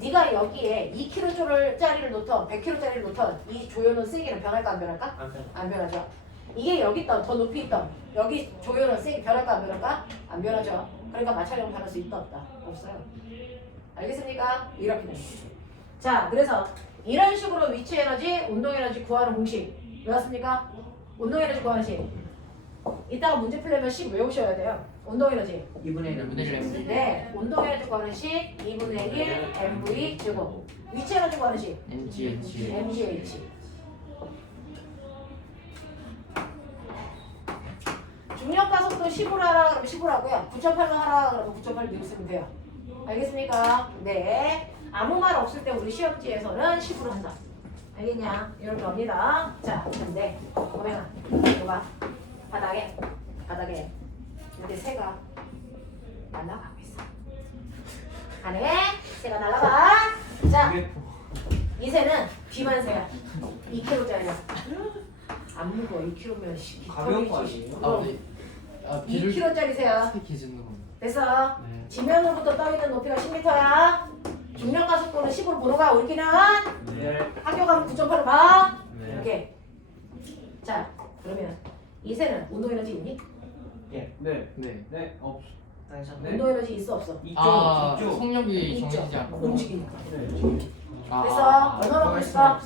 네가 여기에 2kg짜리를 놓던 100kg짜리를 놓던 이 조여놓은 세기는 변할까 안 변할까? 안 변하죠. 이게 여기 있던 더 높이 있던 여기 조여놓은 세기 변할까 안 변할까? 안 변하죠. 그러니까 마찰력은 변할 수 있다 없다? 없어요. 알겠습니까? 이렇게 됩니다. 자, 그래서 이런 식으로 위치 에너지, 운동 에너지 구하는 공식 외웠습니까? 운동 에너지 구하는 식. 이따가 문제 풀려면 식 외우셔야 돼요. 운동 에너지. 2분의 1. 네, 운동 에너지 구하는 식 2분의 1 mv 제곱. 위치 에너지 구하는 식 MGH. mgh. 중력 가속도 10으로 하라 그러면 10으로 하고요. 9.8로 하라 그러면 9.8 미리 쓰면 돼요. 알겠습니까? 네. 아무 말 없을 때 우리 시험지에서는 10으로 한다. 알겠냐? 이렇게 합니다. 자, 근데 고맹아, 이거 봐. 바닥에 이렇게 새가 날아가고 있어. 안에 새가 날아가. 자, 이 새는 비만새야. 2kg짜리야. 안 무거워. 2kg면 가벼운 거 아니에요? 아, 네. 아, 비를 2kg짜리 새야. 기준으로. 됐어. 네. 지면으로부터 떠있는 높이가 10m야. 중력 가속도는 10으로 보러 가. 우리끼는 네. 학교 가면 9.8로 봐. 네. 이렇게. 자, 그러면 이 새는 운동 에너지 있니? 예. 네. 네. 네. 운동 에너지 있어 없어? 아, 이쪽. 속력이 있죠. 정해지지 않고. 움직이니까. 네. 됐어. 얼마만큼 있을까?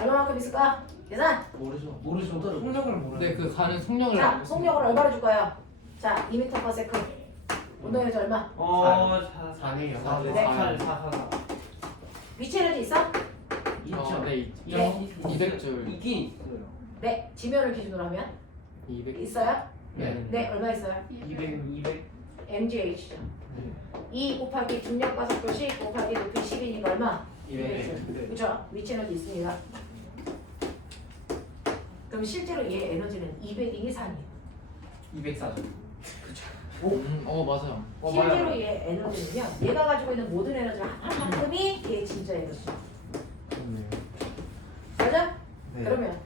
얼마만큼 있을까? 계산. 모르죠. 속력을 모르는. 근데 그 가는 속력을 자, 알고 속력을 얼마로 줄 거예요? 자, 2m/s. 운동 에너지 얼마? 4네요. 네. 4. 위치 에너지 있어? 있죠. 네, 네. 200줄. 이긴 있어요. 네. 지면을 기준으로 하면 200. 있어요? 네. 네. 얼마 있어요? 200. mgh죠. 2 곱하기 중력과 속도 10 곱하기 높이 10이니까 얼마? 200. 그렇죠? 위치 에너지 있습니다. 그럼 실제로 얘 에너지는 200이니 3이에요. 204죠. 맞아요. 실제로 얘 에너지는요. 얘가 가지고 있는 모든 에너지를 한 만큼이 얘 진짜 에너지죠. 맞아? 네. 그러면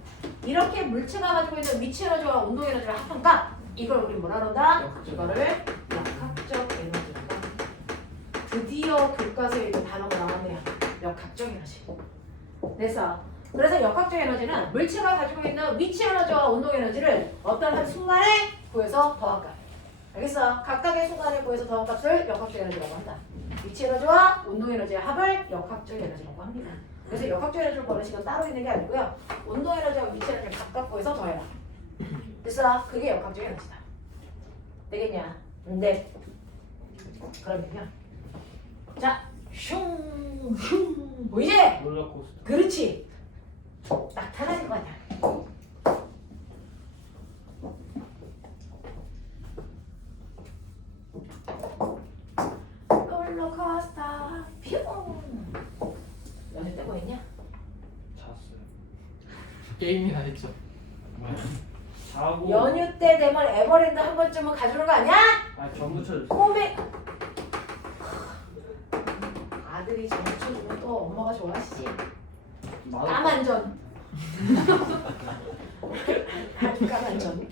이렇게 물체가 가지고 있는 위치 에너지와 운동 에너지를 합한 값 이걸 우리 뭐라 그런다? 이거를 역학적 에너지라고 합니다. 드디어 교과서에 있는 단어가 나왔네요. 역학적 에너지. 그래서 역학적 에너지는 물체가 가지고 있는 위치 에너지와 운동 에너지를 어떤 한 순간에 구해서 더한 값. 알겠어? 각각의 순간에 구해서 더한 값을 역학적 에너지라고 한다. 위치 에너지와 운동 에너지의 합을 역학적 에너지라고 합니다. 그래서 역학적 에너지를 구하는 시간 따로 있는 게 아니고요. 운동 에너지와 위치 에너지를 각각 구해서 더해라. 됐어? 그게 역학적 에너지다. 되겠냐? 네. 그러면요. 자, 슝 보이지? 롤러코스터. 그렇지. 나타나는 거 아니야. 롤러코스터 뿅. 연애 떼고 있냐? 잤어요. 게임이나 했죠. 자고. 연휴 때 되면 에버랜드 한 번쯤은 가주는 거 아니야? 전부 쳐줬어요. 꼬매. 아들이 전 붙여주면 또 엄마가 좋아하시지. 까만전. 아주 까만전.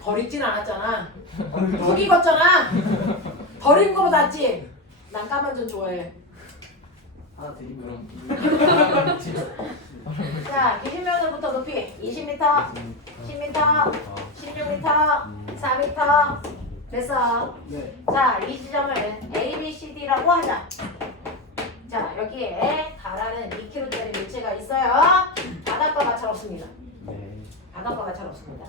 버리진 않았잖아. 푹 익었잖아. 버린 거보다 낫지. 난 까만전 좋아해. 하나 드리면. 자, 20m부터 높이 20m, 10m, 16m, 4m. 됐어. 네. 자, 이 지점을 A, B, C, D라고 하자. 자, 여기에 가라는 2kg짜리 물체가 있어요. 바닥과 마찰없습니다. 네. 바닥과 마찰없습니다.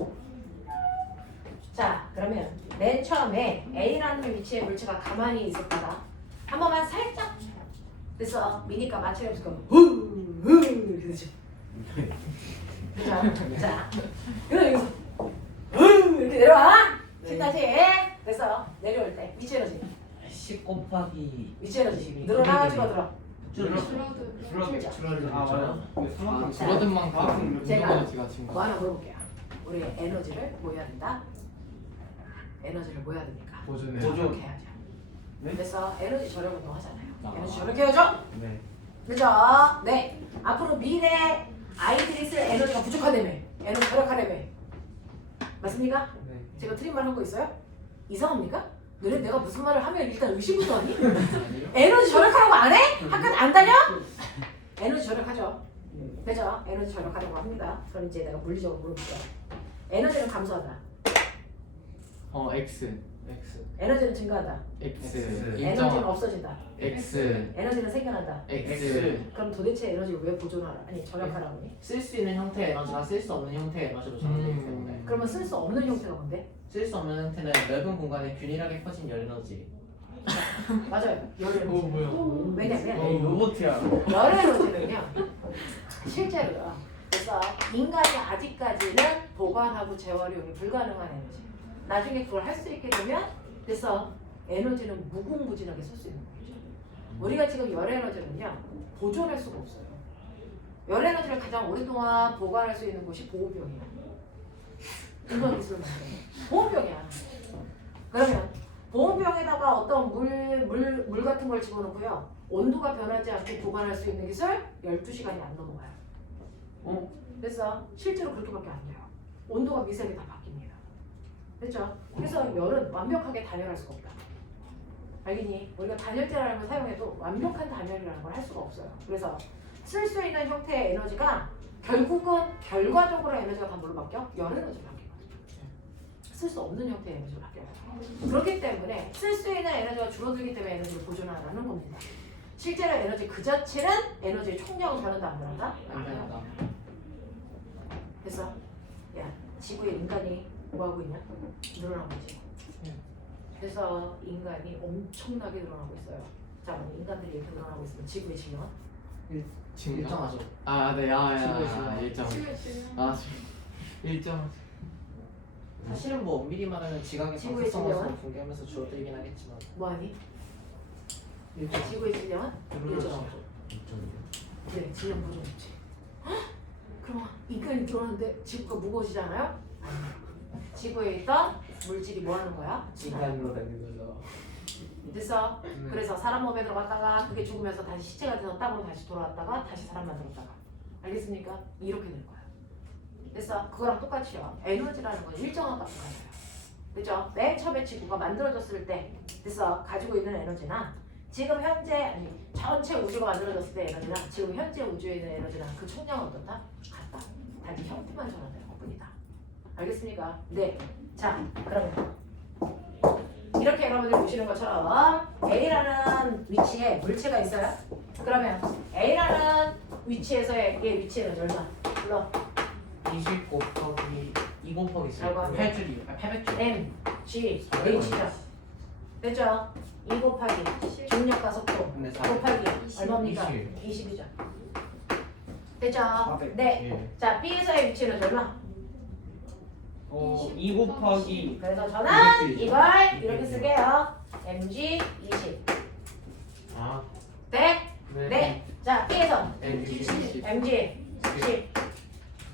자, 그러면 맨 처음에 A라는 위치의 물체가 가만히 있었다가 한 번만 살짝 됐어. 미니까 마찰이 없을 거면 후후 이렇게 되죠. 그죠? 자, 그럼 여기서 이렇게 내려와. 끝까지 됐어. 내려올 때 위치 에너지. 10 곱하기 위치 에너지. 늘어나 줄어들어. 줄어들. 줄어들. 아 맞아요. 네, 상황. 줄어든 만큼 아, 운동 제가 에너지가 증가. 뭐 하나 물어볼게요. 우리 에너지를 모여야 된다. 에너지를 모여야 되니까. 보존해. 저렇게 해야죠. 네? 그래서 에너지 절약 운동 하잖아요. 아. 에너지 저렇게 해야죠. 네. 그죠? 네. 앞으로 미래 아이들이 쓸 에너지가 부족하다며. 에너지 절약하다며. 맞습니까? 네. 제가 틀린 말 한 거 있어요? 이상합니까? 너네 내가 무슨 말을 하면 일단 의심부터 하니? 에너지 절약하라고 안 해? 학교 안 다녀? 에너지 절약하죠. 그죠? 에너지 절약하라고 합니다. 그럼 이제 내가 물리적으로 물어볼게요. 에너지는 감소한다. X. X. 에너지는 증가한다. X. 에너지는 일정. 없어진다. X. 에너지는 생겨난다. X. 그럼 도대체 에너지를 왜 보존하라? 아니 절약하라고 해? 쓸 수 있는 형태의 에너지와 쓸 수 없는 형태의 에너지로 정해지기 때문에 그러면 쓸 수 없는 형태가 뭔데? 쓸 수 없는 형태는 넓은 공간에 균일하게 퍼진 열 에너지. 맞아요. 열 에너지. 뭐야? 왜냐면 에이 로봇이야. 열 에너지는요. 실제로요. 그래서 인간이 아직까지는 보관하고 재활용이 불가능한 에너지. 나중에 그걸 할 수 있게 되면 그래서 에너지는 무궁무진하게 쓸 수 있는 거죠. 우리가 지금 열 에너지는요. 보존할 수가 없어요. 열 에너지를 가장 오랫동안 보관할 수 있는 곳이 보온병이에요. 인간 기술을 만드는 보온병이야. 그러면 보온병에다가 어떤 물 같은 걸 집어넣고요. 온도가 변하지 않고 보관할 수 있는 기술 12시간이 안 넘어가요. 그래서 실제로 그렇게밖에 안 돼요. 온도가 미세하게 다 바뀝니다. 그렇죠? 그래서 열은 완벽하게 단열할 수가 없다. 알겠니? 우리가 단열재라는 걸 사용해도 완벽한 단열이라는 걸 할 수가 없어요. 그래서 쓸 수 있는 형태의 에너지가 결국은 결과적으로 에너지가 다 뭘로 바뀌어? 열 에너지로 바뀌거든요. 쓸 수 없는 형태의 에너지로 바뀌어요. 그렇기 때문에 쓸 수 있는 에너지가 줄어들기 때문에 에너지를 보존하라는 겁니다. 실제로 에너지 그 자체는 에너지의 총량을 변한다 안 변한다? 안 변한다. 됐어? 야, 지구에 인간이 뭐하고 있냐? 늘어나고 있지. 그래서 인간이 엄청나게 늘어나고 있어요. 자, 인간들이 이렇게 늘어나고 있으면 지구의 질량은? 일정하죠. 아, 네, 지구의 질량. 일정. 지금 지금 아, 일정. 사실은 뭐 엄밀히 말하면 지각의 지구의 방사성을 질량은? 붕괴하면서 줄어들긴 하겠지만 뭐하니? 일정. 지구의 질량은? 일정. 늘어나죠. 네, 질량 보존 없지. 그럼 인간이 늘어나는데 지구가 무거워지잖아요? 아니요. 지구에 있던 물질이 뭐 하는 거야? 인간으로 되는 거죠. 됐어? 그래서 사람 몸에 들어갔다가 그게 죽으면서 다시 시체가 돼서 땅으로 다시 돌아왔다가 다시 사람 만들었다가 알겠습니까? 이렇게 되는 거야. 됐어? 그거랑 똑같이요. 에너지라는 건 일정한 값을 가져요. 그죠? 맨 처음에 지구가 만들어졌을 때 됐어? 가지고 있는 에너지나 지금 현재 아니 전체 우주가 만들어졌을 때 에너지나 지금 현재 우주에 있는 에너지나 그 총량은 어떻다? 같다. 단지 형태만 전환되는 것뿐이다. 알겠습니까? 네. 자, 그러면 이렇게 여러분들 보시는 것처럼 A라는 위치에 물체가 있어요. 그러면 A라는 위치에서의 얘 위치 에너지 얼마? 불러. 20 곱하기 2 곱하기 4. 결과 8줄이요. 800줄. M, G, H죠. 됐죠? 2 곱하기 중력과 속도 근데 4. 곱하기 20. 얼마입니까? 20. 20이죠. 됐죠? 400. 네. 예. 자, B에서의 위치는 얼마? 2 곱하기 그래서 저는 200 이걸 이죠. 이렇게 쓸게요. MG 20. 아. 네? 네. 자, B에서 MG 10. MG 10.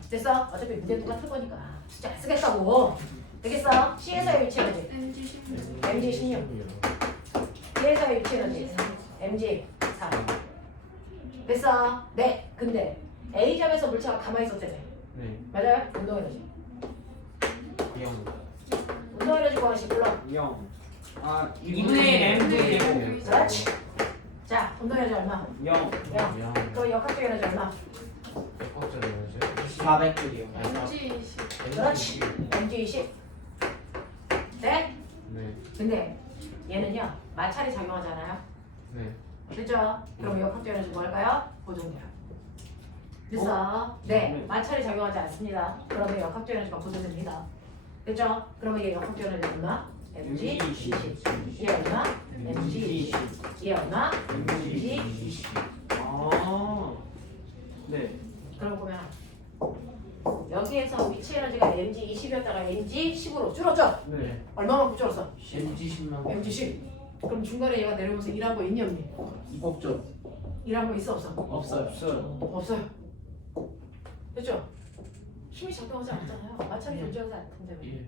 됐어? 어차피 문제 똑같을 거니까 숫자 안 쓰겠다고. 되겠어? C에서의 위치 에너지 MG 16 MG 16. D에서의 위치 에너지 MG 4. 됐어? 네. 근데 A점에서 물체가 가만히 있었대요. 네. 맞아요? 운동 에너지. 0. 운동 에너지 구하시 불러. 0. 아 2분의 2분의 M M. 그렇지. 자, 운동 에너지 얼마? 0. 0. 그럼 역학적 에너지 얼마? 400줄이요. MG 20 그렇지. MG 20. 네? 네. 근데 얘는요 마찰이 작용하잖아요. 네. 됐죠? 그럼 역학적 에너지 뭐 할까요? 보존돼요. 됐어? 네. 마찰이 작용하지 않습니다. 그러면 역학적 에너지가 보존됩니다. 됐죠? 그러면 얘 역학적 에너지 얼마? MG 20. 얘 얼마? MG 20. 얘 얼마? MG 20. 아. 네. 그럼 보면 여기에서 위치 에너지가 MG 20이었다가 MG 10으로 줄었죠? 네. 얼마만큼 줄었어? MG 10만. MG 10. 그럼 중간에 얘가 내려오면서 일한 거 있니 없니? 없죠. 일한 거 있어 없어? 없어요. 없어요. 없어요. 됐죠? 힘이 작동하지 않잖아요. 마찰이 존재하지 않던데 왜? 예.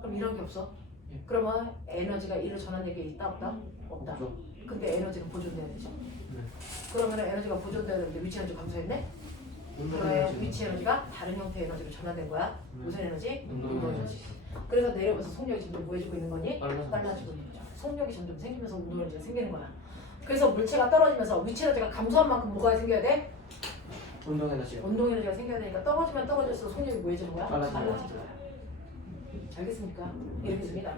그럼 이런 게 없어? 예. 그러면 에너지가 1로 전환된 게 있다 없다? 없다. 없죠. 근데 에너지는 보존돼야 되죠. 네. 그러면 에너지가 보존돼야 되는데 위치 에너지 감소했네? 그러면 위치 에너지가 다른 형태의 에너지로 전환된 거야. 무슨 에너지? 운동 에너지. 그래서 내려오면서 속력이 점점 뭐해지고 있는 거니? 빨라지고 있는 거죠. 속력이 점점 생기면서 운동 에너지가 생기는 거야. 그래서 물체가 떨어지면서 위치 에너지가 감소한 만큼 뭐가 생겨야 돼? 운동 에너지요. 운동 에너지가 생겨야 되니까 떨어지면 떨어질수록 속력이 뭐해지는 거야? 빨라지는 거야. 빨라지는 거야. 알겠습니까? 이렇게 됩니다.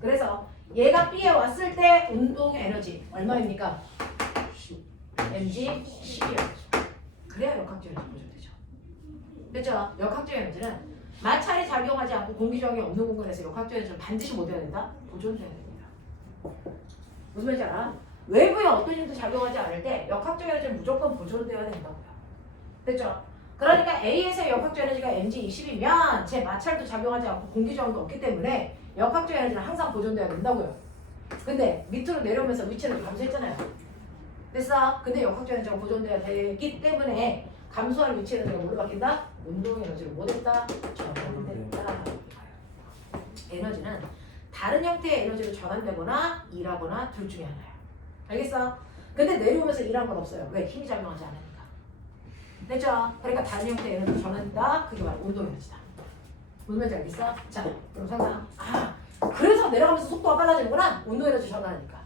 그래서 얘가 B에 왔을 때 운동 에너지 얼마입니까? MG 10이요. 그래야 역학적 에너지 보존되죠. 됐죠? 역학적 에너지는 마찰이 작용하지 않고 공기 저항이 없는 공간에서 역학적 에너지는 반드시 못 해야 된다? 보존돼야 됩니다. 무슨 말인지 알아? 외부에 어떤 힘도 작용하지 않을 때 역학적 에너지는 무조건 보존돼야 된다고요. 됐죠? 그러니까 A에서의 역학적 에너지가 mg 20이면 제 마찰도 작용하지 않고 공기 저항도 없기 때문에 역학적 에너지는 항상 보존돼야 된다고요. 근데 밑으로 내려오면서 위치는 감소했잖아요. 됐어? 근데 역학적 에너지가 보존돼야 되기 때문에 감소할 위치 에너지가 뭘로 바뀐다? 운동 에너지로 뭐 됐다? 전환됐다. 에너지는 다른 형태의 에너지로 전환되거나 일하거나 둘 중에 하나예요. 알겠어? 근데 내려오면서 일한 건 없어요. 왜? 힘이 작용하지 않으니까. 됐죠? 그러니까 다른 형태의 에너지로 전환된다. 그게 바로 운동 에너지다. 무슨 말인지 알겠어? 자, 그럼 상상. 그래서 내려가면서 속도가 빨라지는구나. 운동 에너지 전환하니까.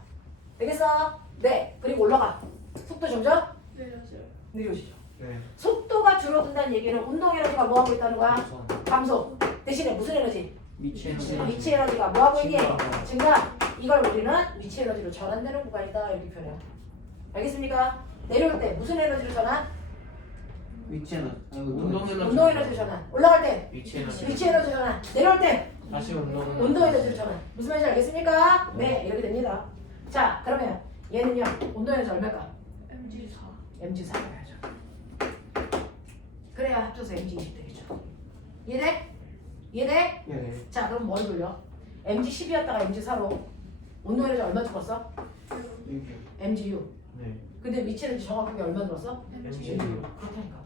되겠어? 네. 그리고 올라가. 속도 점점 내려져요. 느려지죠. 네. 속도가 줄어든다는 얘기는 운동 에너지가 뭐 하고 있다는 거야? 감소. 대신에 무슨 에너지? 위치 에너지. 위치 에너지가 뭐 하고 있니? 증가. 증가. 이걸 우리는 위치 에너지로 전환되는 구간이다 이렇게 표현해요. 알겠습니까? 내려올 때 무슨 에너지를 전환? 위치는 운동 에너지. 운동 에너지를 전환. 올라갈 때 위치 에너지. 위치 에너지 전환. 내려올 때 다시 운동 에너지. 온도 에너지를 전환. 무슨 말인지 알겠습니까? 네, 이렇게 됩니다. 자, 그러면 얘는요. 온도 에너지 얼마일까? MG4. mg 4가 야죠. 그래야 합쳐서 mg 20 되겠죠. 이해돼? 이해돼? 예. 자, 그럼 뭘 돌려? mg 10이었다가 mg 4로 온도 에너지 얼마 줄었어? mg 6. 네. 근데 위치 에너지 정확하게 얼마 늘었어? MG 6. 6. 그렇다니까.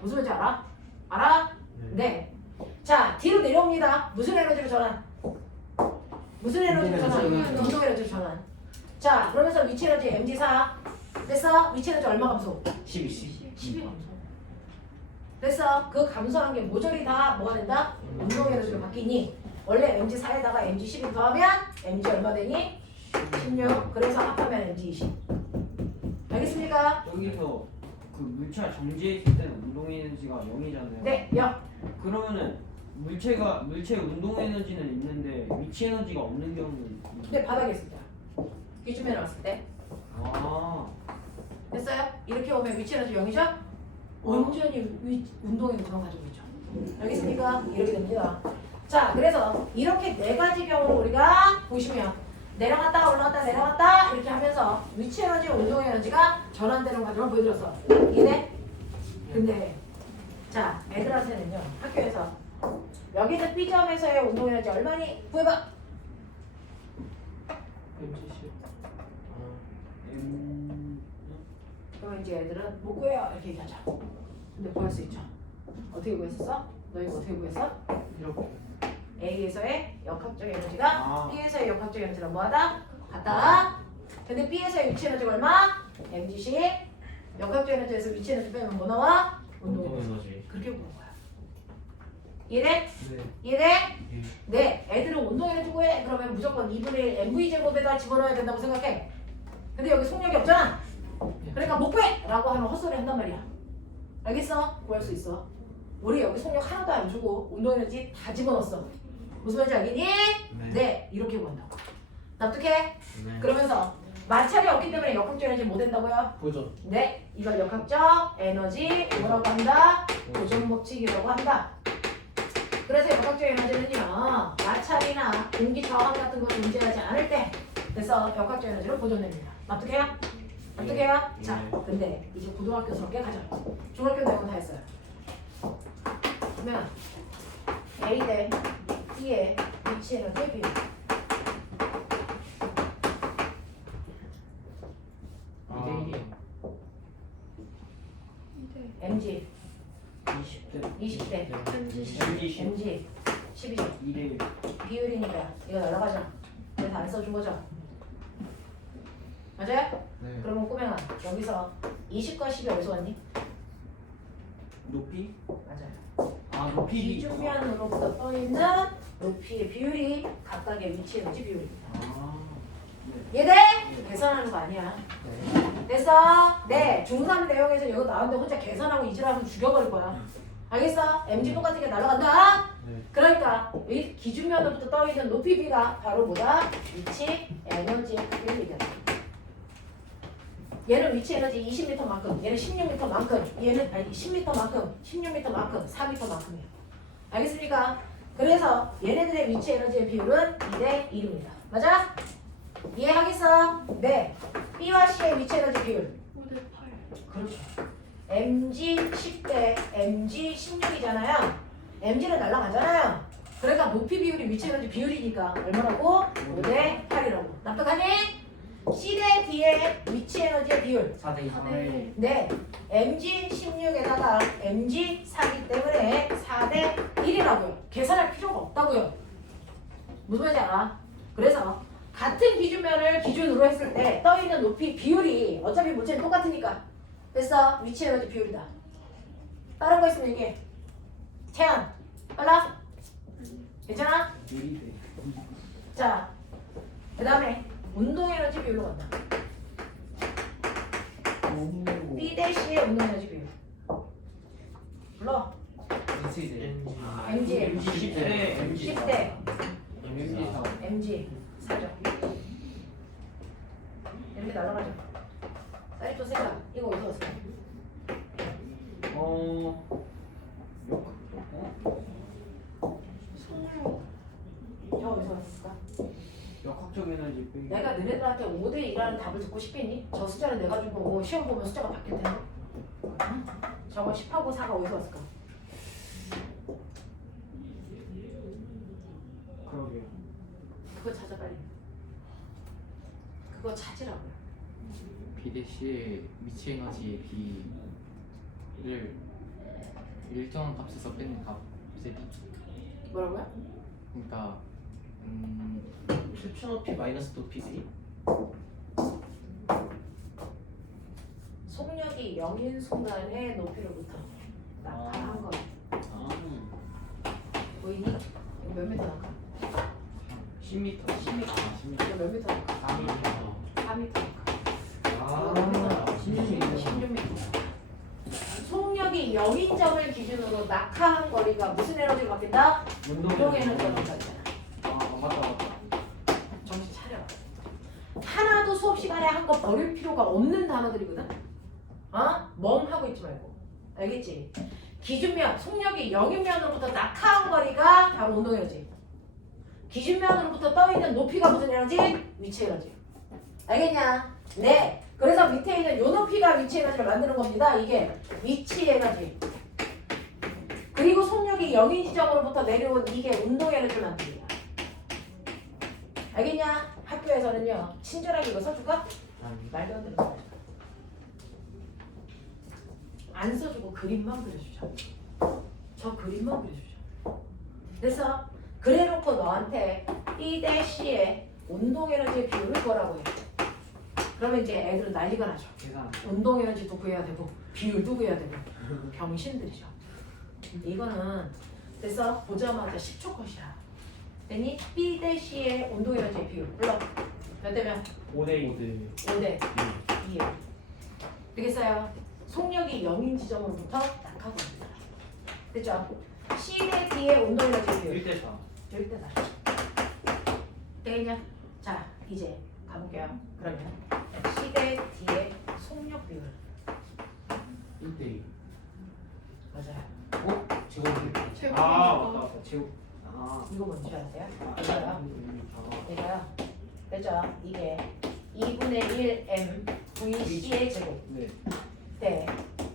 무슨 말인지 알아? 알아? 네. 네. 자, 뒤로 내려옵니다. 무슨 에너지로 전환? 무슨 에너지로 전환? 운동 에너지로 전환. 자, 그러면서 위치 에너지 mg4 됐어? 위치 에너지 얼마 감소? 12. 12 감소. 됐어? 그 감소한 게 모조리 다 뭐가 된다? 운동 에너지로 바뀌니 원래 mg4에다가 mg12 더하면 mg 얼마 되니? 16. 그래서 합하면 mg20. 알겠습니까? 여기서 그 물체가 정지해 있을 때는 운동 에너지가 0이잖아요. 네, 0. 그러면은 물체 운동 에너지는 있는데 위치 에너지가 없는 경우는 근데 바닥에 있을 때. 기준에 나왔을 때. 아. 됐어요? 이렇게 오면 위치 에너지 0이죠? 온전히 운동 에너지만 가지고 있죠. 알겠습니까? 이렇게 됩니다. 자, 그래서 이렇게 네 가지 경우를 우리가 보시면 내려갔다 올라갔다 내려갔다 이렇게 하면서 위치 에너지, 운동 에너지가 전환되는 과정을 보여드렸어. 이해? 근데 자, 애들한테는요 학교에서 여기는 B점에서의 운동 에너지 얼마니? 구해봐. MG 10. 그럼 이제 애들은 못 구해요 이렇게 얘기하죠. 근데 구할 수 있죠. 어떻게 구했었어? 너 이거 어떻게 구했어? 이렇게. A에서의 역학적 에너지가 아. B에서의 역학적 에너지랑 뭐하다? 같다. 근데 B에서의 위치 에너지가 얼마? mg씩. 역학적 에너지에서 위치 에너지 빼면 뭐 나와? 운동 운동 에너지. 에너지. 그렇게 구한 거야. 이해돼? 네. 이해돼? 예. 네. 애들은 운동 에너지 구해. 그러면 무조건 2분의 1 mv 제곱에다 집어넣어야 된다고 생각해. 근데 여기 속력이 없잖아. 그러니까 못 구해! 라고 하면 헛소리 한단 말이야. 알겠어? 구할 수 있어. 우리 여기 속력 하나도 안 주고 운동 에너지 다 집어넣었어. 무슨 말인지 알겠니? 네. 네. 이렇게 구한다고. 납득해? 네. 그러면서 마찰이 없기 때문에 역학적 에너지 못 된다고요? 보존. 네. 이걸 역학적 에너지 뭐라고 한다? 보존 법칙이라고 한다. 그래서 역학적 에너지는요. 마찰이나 공기 저항 같은 거 존재하지 않을 때 그래서 역학적 에너지로 보존됩니다. 납득해요? 납득해요? 예. 자, 근데 이제 고등학교스럽게 가자. 중학교 내용 다 했어요. 그러면 A 대 B의 위치 에너지의 비율. 아. 2대 MG 20대. 20대 MG10. MG 10. MG 12죠. 2대1. 비율이니까 이거 날라가죠. 그래서 안 써준 거죠. 맞아요? 네. 그러면 꼬맹아 여기서 20과 10이 어디서 왔니? 높이? 맞아요. 아 높이. 기준면으로부터 떠있는 높이의 비율이 각각의 위치 에너지 비율입니다. 아. 얘들 계산하는 거 아니야. 됐어? 네. 중3 내용에서 이거 나오는데 혼자 계산하고 이질하면 죽여버릴 거야. 알겠어? MG 똑같은 게 날아간다? 네. 그러니까 이 기준면으로부터 떠있는 높이 비가 바로 뭐다? 위치 에너지의 크기를 얘기한다. 얘는 위치 에너지 20m만큼, 얘는 16m만큼, 얘는 아니 10m만큼, 16m만큼, 4m만큼이에요. 알겠습니까? 그래서 얘네들의 위치 에너지의 비율은 2대 1입니다. 맞아? 이해하겠어? 네. B와 C의 위치 에너지 비율. 5대 8. 그렇죠. mg 10대 mg 16이잖아요. mg는 날아가잖아요. 그러니까 높이 비율이 위치 에너지 비율이니까 얼마라고? 5대 8이라고. 납득하니? C 대 D의 위치 에너지의 비율. 4대 2. 4대 네. mg 16에다가 mg 4기 때문에 4대 1이라고요. 계산할 필요가 없다고요. 무슨 말인지 알아? 그래서 같은 기준면을 기준으로 했을 때 떠있는 높이 비율이 어차피 물체는 똑같으니까 됐어? 위치 에너지 비율이다. 다른 거 있으면 얘기해. 채연 빨라? 괜찮아? 1대. 자, 그 다음에 운동 에너지 비율로 간다. B 대 C의 운동 에너지 비율. 불러. MG MG 10대. 10대 MG 4. MG 4죠. 이렇게 날아가죠. 사이토 생각. 이거 어디서 왔어? 성령. 저 어디서 왔을까? 역학적 에너지 빼기. 내가 너네들한테 5대 2라는 답을 듣고 싶겠니? 저 숫자를 내가지고 뭐 시험 보면 숫자가 바뀔 텐데. 응? 저거 10하고 4가 어디서 왔을까? 그러게요. 그거 찾아 빨리. 그거 찾으라고요. B 대시의 미치 에너지의 B를 일정한 값에서 뺀 값의 B. 뭐라고요? 그러니까 표준 높이 마이너스 높이지. 속력이 0인 순간의 높이로부터 낙하한 거. 보이니? 이거 몇 미터 낙하? 10m. 10m. 이거 몇 미터 낙하? 4m. 4미터 낙하. 아, 16m. 속력이 0인점을 기준으로 낙하한 거리가 무슨 에너지로 바뀐다? 운동 에너지로 바뀐다. 맞다. 정신 차려. 하나도 수업 시간에 한 거 버릴 필요가 없는 단어들이거든. 멍하고 있지 말고. 알겠지? 기준면, 속력이 0인면으로부터 낙하한 거리가 바로 운동 에너지. 기준면으로부터 떠 있는 높이가 무슨 에너지? 위치 에너지. 알겠냐? 네. 그래서 밑에 있는 요 높이가 위치 에너지를 만드는 겁니다. 이게 위치 에너지. 그리고 속력이 0인 지점으로부터 내려온 이게 운동 에너지를 만듭니다. 알겠냐? 학교에서는요. 친절하게 이거 써줄까? 말도 안 되는 거. 안 써주고 그림만 그려주죠. 저 그림만 그려주죠. 그래서 그래놓고 너한테 B 대 C의 운동 에너지의 비율을 구하라고 해. 그러면 이제 애들은 난리가 나죠. 계산. 운동 에너지도 구해야 되고 비율도 구해야 되고 병신들이죠. 이거는 그래서 보자마자 10초 컷이야. 됐니? B 대 C의 운동 에너지의 비율 불러. 몇 대면? 5대 5대 2예요. 되겠어요? 속력이 0인 지점으로부터 낙하거든요. 됐죠? C 대 D의 운동 에너지의 비율 1대 4. 여기 때다. 되겠냐? 자, 이제 가볼게요. 그러면 C 대 D의 속력 비율 1대1. 맞아요. 제곱이. 제곱. 맞다. 제곱. 이거 뭔지 아세요? 이거요. 그죠? 이게 2분의 1 M VC의 제곱 네. 대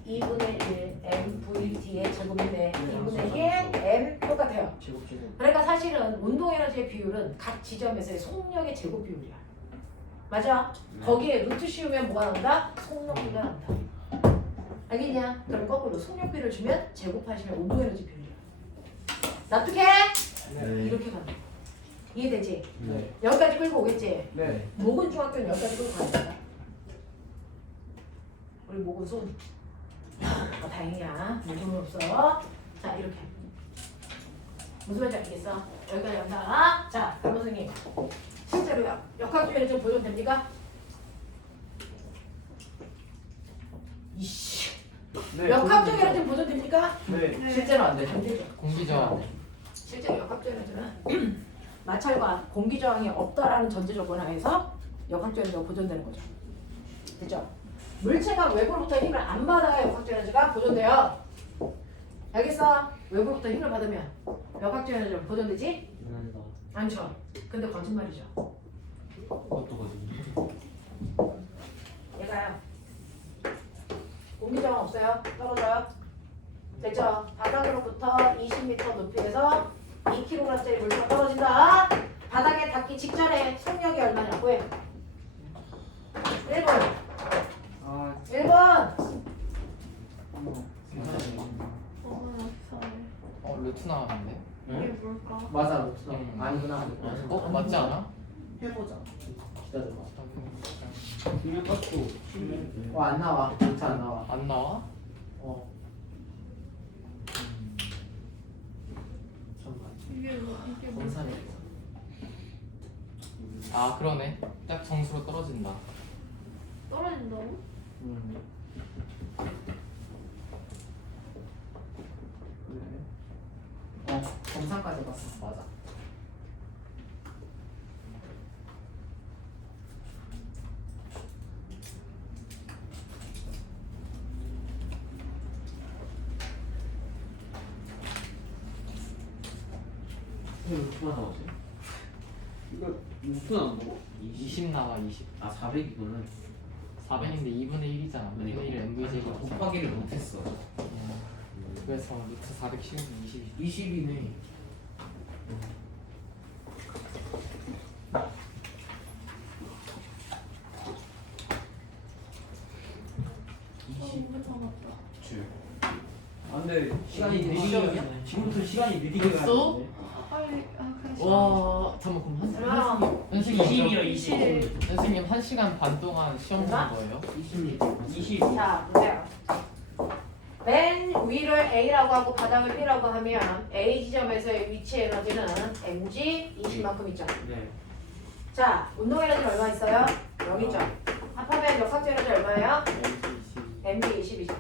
2분의 1 M VD의 제곱인데 2분의 1 M 똑같아요. 제곱. 그러니까 사실은 운동 에너지의 비율은 각 지점에서의 속력의 제곱 비율이야. 맞아? 거기에 루트 씌우면 뭐가 나온다? 속력비가 나온다. 알겠냐? 그럼 거꾸로 속력비를 주면 제곱하시면 운동 에너지 비율이야. 납득해? 네. 이렇게 가는 거야. 이해되지? 네. 여기까지 끌고 오겠지? 네. 모근 중학교는 여기까지 끌고 가야 된다. 우리 모근 손. 다행이야. 모근은 없어. 자, 이렇게. 무슨 말인지 알겠어? 여기까지 간다. 자, 담임 선생님. 실제로요. 역학주의를 좀 보여도 됩니까? 이씨. 네. 역학주의를 좀 보여도 됩니까? 네. 실제로 안 안 되죠. 되죠. 공기저항. 실제로 역학주의는 마찰과 공기 저항이 없다라는 전제 조건 하에서 역학주의가 보존되는 거죠. 됐죠? 물체가 외부로부터 힘을 안 받아야 역학적 에너지가 보존돼요. 알겠어? 외부로부터 힘을 받으면 역학적 에너지가 보존되지? 아니죠. 근데 거짓말이죠. 그것도 거지. 얘가요. 공기 저항 없어요. 떨어져요. 됐죠? 바닥으로부터 20m 높이에서 2kg짜리 물체가 떨어진다. 바닥에 닿기 직전에 속력이 얼마냐고 해. 1번. 1번. 루트 나왔는데. 이게 뭘까? 맞아. 아니구나. 맞지 않아? 해보자. 기다려봐. 이게 깎고. 안 나와. 진짜 안 나와. 안 나와? 잠깐만. 이게 뭐? 검사네. 아 그러네. 딱 정수로 떨어진다. 떨어진다고? 검사까지 봤어. 맞아. 왜 이렇게만 나오지? 이거 무슨 안 보고? 20 나와 20. 아 400이구나. 400인데 2분의 1이잖아. 2분의 1 MV 제곱. 곱하기를 못했어. 그래서 루트 400 씌우면 20. 20이네. 너무 잡았다. 줄. 아 근데 시간이 이게 느리게 시험이야? 지금부터 시간이 느리게 벌써? 가는데. 빨리 그냥 와 잠깐 그럼 얼마나? 선생님 20. 선생님 1시간 반 동안 시험 보는 거예요? 20. 자, 보세요. 맨 위를 A라고 하고 바닥을 B라고 하면 A 지점에서의 위치 에너지는 mg 20만큼 있죠. 네. 자, 운동 에너지는 얼마 있어요? 0이죠. 합하면 역학적 에너지 얼마예요? mg 20이죠.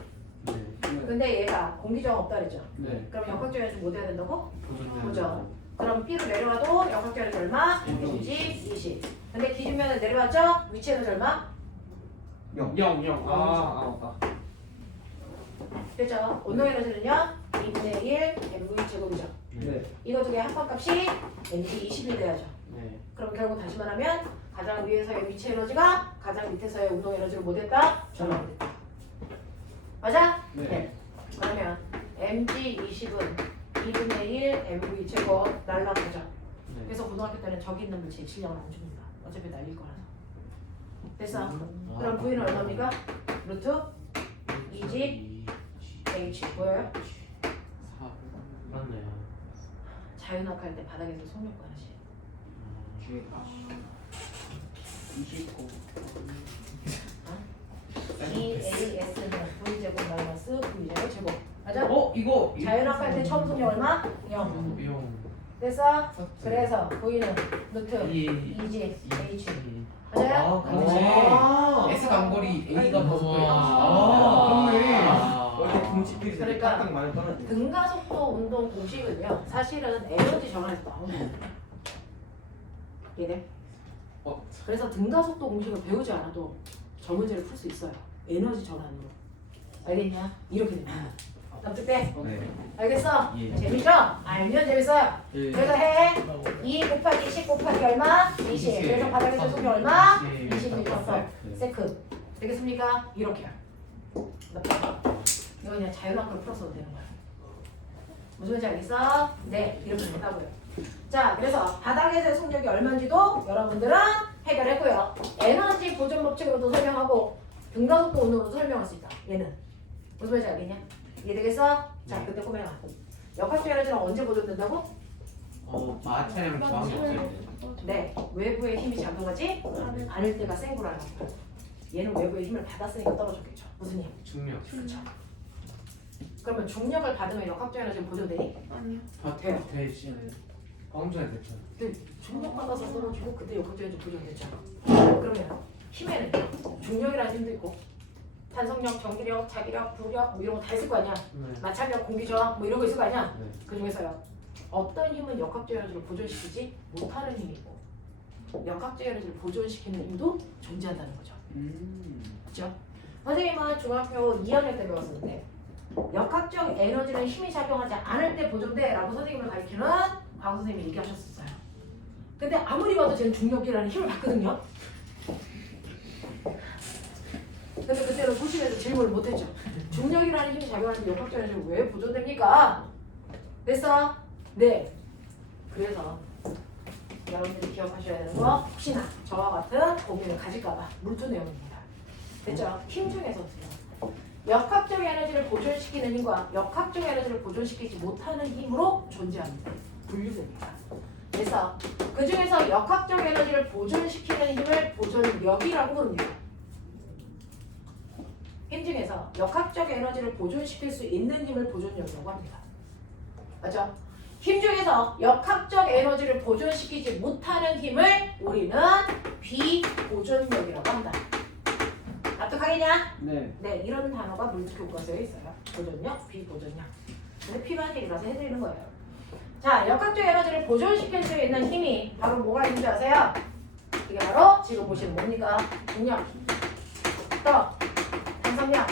네. 근데 얘가 공기저항 없다 그랬죠. 네. 그럼 역학적 에너지 못 해야 된다고? 보존. 보죠. 그럼 B로 내려와도 역학적 에너지 얼마? mg 20. 근데 기준면에 내려왔죠? 위치 에너지 얼마? 0. 아 맞다. 됐죠? 운동 에너지는요? 2분의 1 mv 제곱이죠. 네. 이거 두 개 합합값이 mg 20이 돼야죠. 네. 그럼 결국 다시 말하면 가장 위에서의 위치 에너지가 가장 밑에서의 운동 에너지를 못했다? 전환됐다. 맞아? 네. 그러면 mg 20은 2분의 1 mv 제곱 날라보죠. 네. 그래서 고등학교 때는 저기 있는 물질 질량을 안 줍니다. 어차피 날릴 거라서. 됐어? 그럼 v는 얼마입니까? 루트 2g h 보여요? 4. 맞네요. 자연학 할 때 바닥에서 속력과 하시. 29. EAS는 V제곱 마이너스 V제곱 제곱. 맞아? 이거 자연학 할 때 처음 속력 얼마? 0. 비용. 됐어? 그래서 V는 루트 2g h. 맞아요? 그렇지. S 간거리 A가 더 속도야. 아, 그렇네. 원래 공식끼리 그러니까 딱딱 많이 떨어지. 등가속도 운동 공식은요 사실은 에너지 전환에서 나오는 거예요. 이해돼? 그래서 등가속도 공식을 배우지 않아도 저 문제를 풀 수 있어요. 에너지 전환으로. 알겠냐? 이렇게 됩니다. 납득돼? 네. 알겠어? 예. 재밌죠? 알면 재밌어요. 예. 그래서 해 2 곱하기 10 곱하기 얼마? 20. 그래서 바닥에서 속이 얼마? 20m 세크. 되겠습니까? 이렇게요. 이거 그냥 자연학으로 풀었어도 되는 거야. 무슨 말인지 알겠어? 네, 이렇게 된다고요. 자, 그래서 바닥에서의 속력이 얼마인지도 여러분들은 해결했고요. 에너지 보존 법칙으로도 설명하고 등가속도 운동으로도 설명할 수 있다. 얘는 무슨 말인지 알겠냐? 이해되겠어? 자, 그때 꼬매가 역학적 에너지는 언제 보존된다고? 마찰형 저항이 없을 때. 네, 외부의 힘이 작용하지 않을 때가 생구라는 거야. 얘는 외부의 힘을 받았으니까 떨어졌겠죠. 무슨 힘? 중력. 그렇죠. 그러면 중력을 받으면 역학적 에너지는 보존되니? 아니요. 돼요. 되지. 방전에 됐잖아. 근데 중력 받아서 떨어지고 그때 역학적 에너지 보존됐잖아. 그러면 힘에는 중력이라는 힘도 있고 탄성력, 전기력, 자기력, 부력 뭐 이런 거 다 있을 거 아니야. 네. 마찰력, 공기저항 뭐 이런 거 있을 거 아니야. 네. 그 중에서요. 어떤 힘은 역학적 에너지를 보존시키지 못하는 힘이 있고 역학적 에너지를 보존시키는 힘도 존재한다는 거죠. 그렇죠? 선생님은 중학교 2학년 때 배웠었는데 역학적 에너지는 힘이 작용하지 않을 때 보존돼 라고 선생님을 가리키는 과거 선생님이 얘기하셨었어요. 근데 아무리 봐도 쟤는 중력이라는 힘을 받거든요. 근데 그때는 소심해서 질문을 못했죠. 중력이라는 힘이 작용하는데 역학적 에너지는 왜 보존됩니까? 됐어? 네. 그래서 여러분들이 기억하셔야 되는 거 혹시나 저와 같은 고민을 가질까봐 물투 내용입니다. 됐죠? 힘 중에서도요. 역학적 에너지를 보존시키는 힘과 역학적 에너지를 보존시키지 못하는 힘으로 존재합니다. 분류됩니다. 그래서 그 중에서 역학적 에너지를 보존시키는 힘을 보존력이라고 부릅니다. 힘 중에서 역학적 에너지를 보존시킬 수 있는 힘을 보존력이라고 합니다. 맞죠? 힘 중에서 역학적 에너지를 보존시키지 못하는 힘을 우리는 비보존력이라고 한다. 납득하겠냐? 네. 네, 이런 단어가 물리적 교과서에 있어요. 보존력, 비보존력. 근데 필요한 얘기라서 해드리는 거예요. 자, 역학적 에너지를 보존시킬 수 있는 힘이 바로 뭐가 있는지 아세요? 이게 바로 지금 보시는 뭡니까? 중력, 또 탄성력,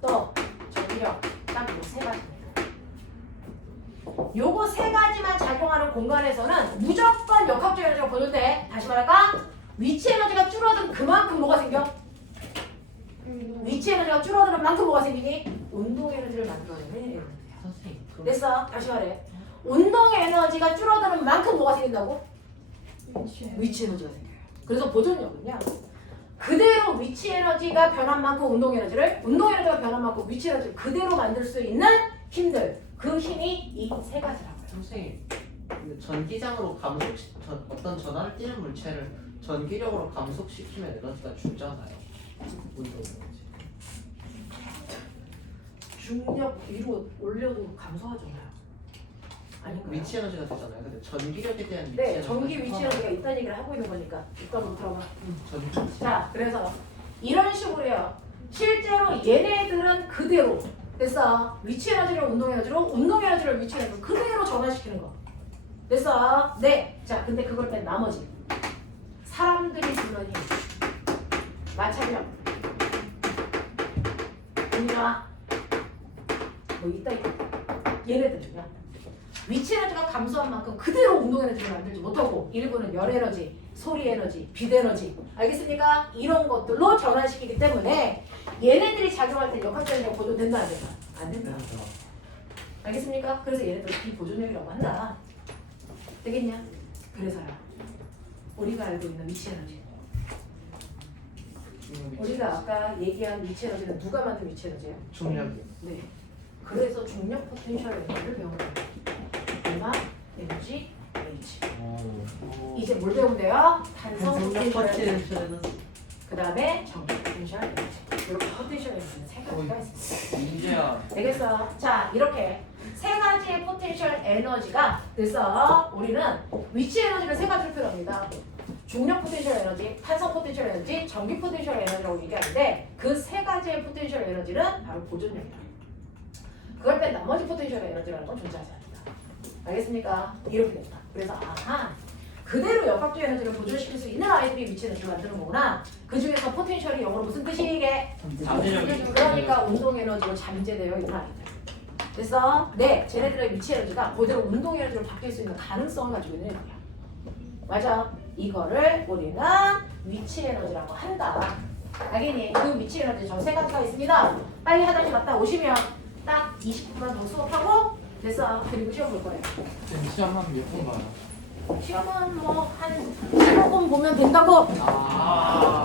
또 전기력, 딱 이 세 가지입니다. 요거 세 가지만 작용하는 있는 공간에서는 무조건 역학적 에너지가 보존돼. 다시 말할까? 위치 에너지가 줄어든 그만큼 뭐가 생겨? 위치 에너지가 줄어드는 만큼 뭐가 생기니? 운동 에너지를 만들어내는 에너지야. 선생님 그럼 됐어? 다시 말해. 운동 에너지가 줄어드는 만큼 뭐가 생긴다고? 위치 에너지가 생겨요. 그래서 보존력은요. 그대로 위치 에너지가 변한 만큼 운동 에너지를, 운동 에너지가 변한 만큼 위치 에너지를 그대로 만들 수 있는 힘들. 그 힘이 이 세 가지라고요. 선생님 근데 전기장으로 어떤 전하를 띠는 물체를 전기력으로 감속시키면 에너지가 줄잖아요. 운동 에너지. 중력 위로 올려도 감소하잖아요. 아닌가요? 위치 에너지가 되잖아요. 근데 전기력에 대한 위치 네, 에너지가 전기 위치 에너지가 있다는 얘기를 하고 있는 거니까 이따 들어봐. 전기 자, 그래서 이런 식으로요. 실제로 얘네들은 그대로 됐어. 위치 에너지를 운동 에너지로, 운동 에너지를 위치 에너지로 그대로 전환시키는 거. 됐어. 네. 자, 근데 그걸 뺀 나머지 사람들이 주는 힘, 마찰력, 공유화, 뭐 있다. 얘네들은요. 위치 에너지가 감소한 만큼 그대로 운동 에너지를 만들지 못하고 일부는 열 에너지, 소리 에너지, 빛 에너지 알겠습니까? 이런 것들로 전환시키기 때문에 얘네들이 작용할 때 역학적 에너지가 보존된다 안 된다? 안 된다. 알겠습니까? 그래서 얘네들 비보존력이라고 한다. 되겠냐? 그래서요. 우리가 알고 있는 위치 에너지. 우리가 아까 얘기한 위치 에너지는 누가 만든 위치 에너지예요? 중력이. 네. 그래서 중력 포텐셜 에너지를 배우는 거예요. 음악, 에너지, H. 이제 뭘 배우면 돼요? 탄성 포텐셜 에너지. 그 다음에 전기 포텐셜 에너지. 이렇게 포텐셜 에너지는 세 가지가 있습니다. 민재야. 되겠어? 자, 이렇게 세 가지의 포텐셜 에너지가 돼서 우리는 위치 에너지를 세 가지로 표현합니다. 중력 포텐셜 에너지, 탄성 포텐셜 에너지, 전기 포텐셜 에너지라고 얘기하는데 그 세 가지의 포텐셜 에너지는 바로 보존력이다. 그걸 뺀 나머지 포텐셜 에너지라는 건 존재하지 않는다. 알겠습니까? 이렇게 된다. 그래서 아하, 그대로 역학적 에너지를 보존시킬 수 있는 아이들이 위치 에너지를 만드는 거구나. 그 중에서 포텐셜이 영어로 무슨 뜻이 이게? 잠재력이. 그러니까 운동 에너지로 잠재되어 있는 아이들. 됐어? 네, 쟤네들의 위치 에너지가 그대로 운동 에너지로 바뀔 수 있는 가능성을 가지고 있는 애들이야. 맞아. 이거를 우리는 위치 에너지라고 한다. 알겠니? 그 위치 에너지 저 세 가지가 있습니다. 빨리 화장실 갔다 오시면 딱 20분만 더 수업하고 됐어. 그리고 시험 볼 거예요. 시험 하면 몇 분 봐요? 시험은 뭐 한 15분 보면 된다고. 아.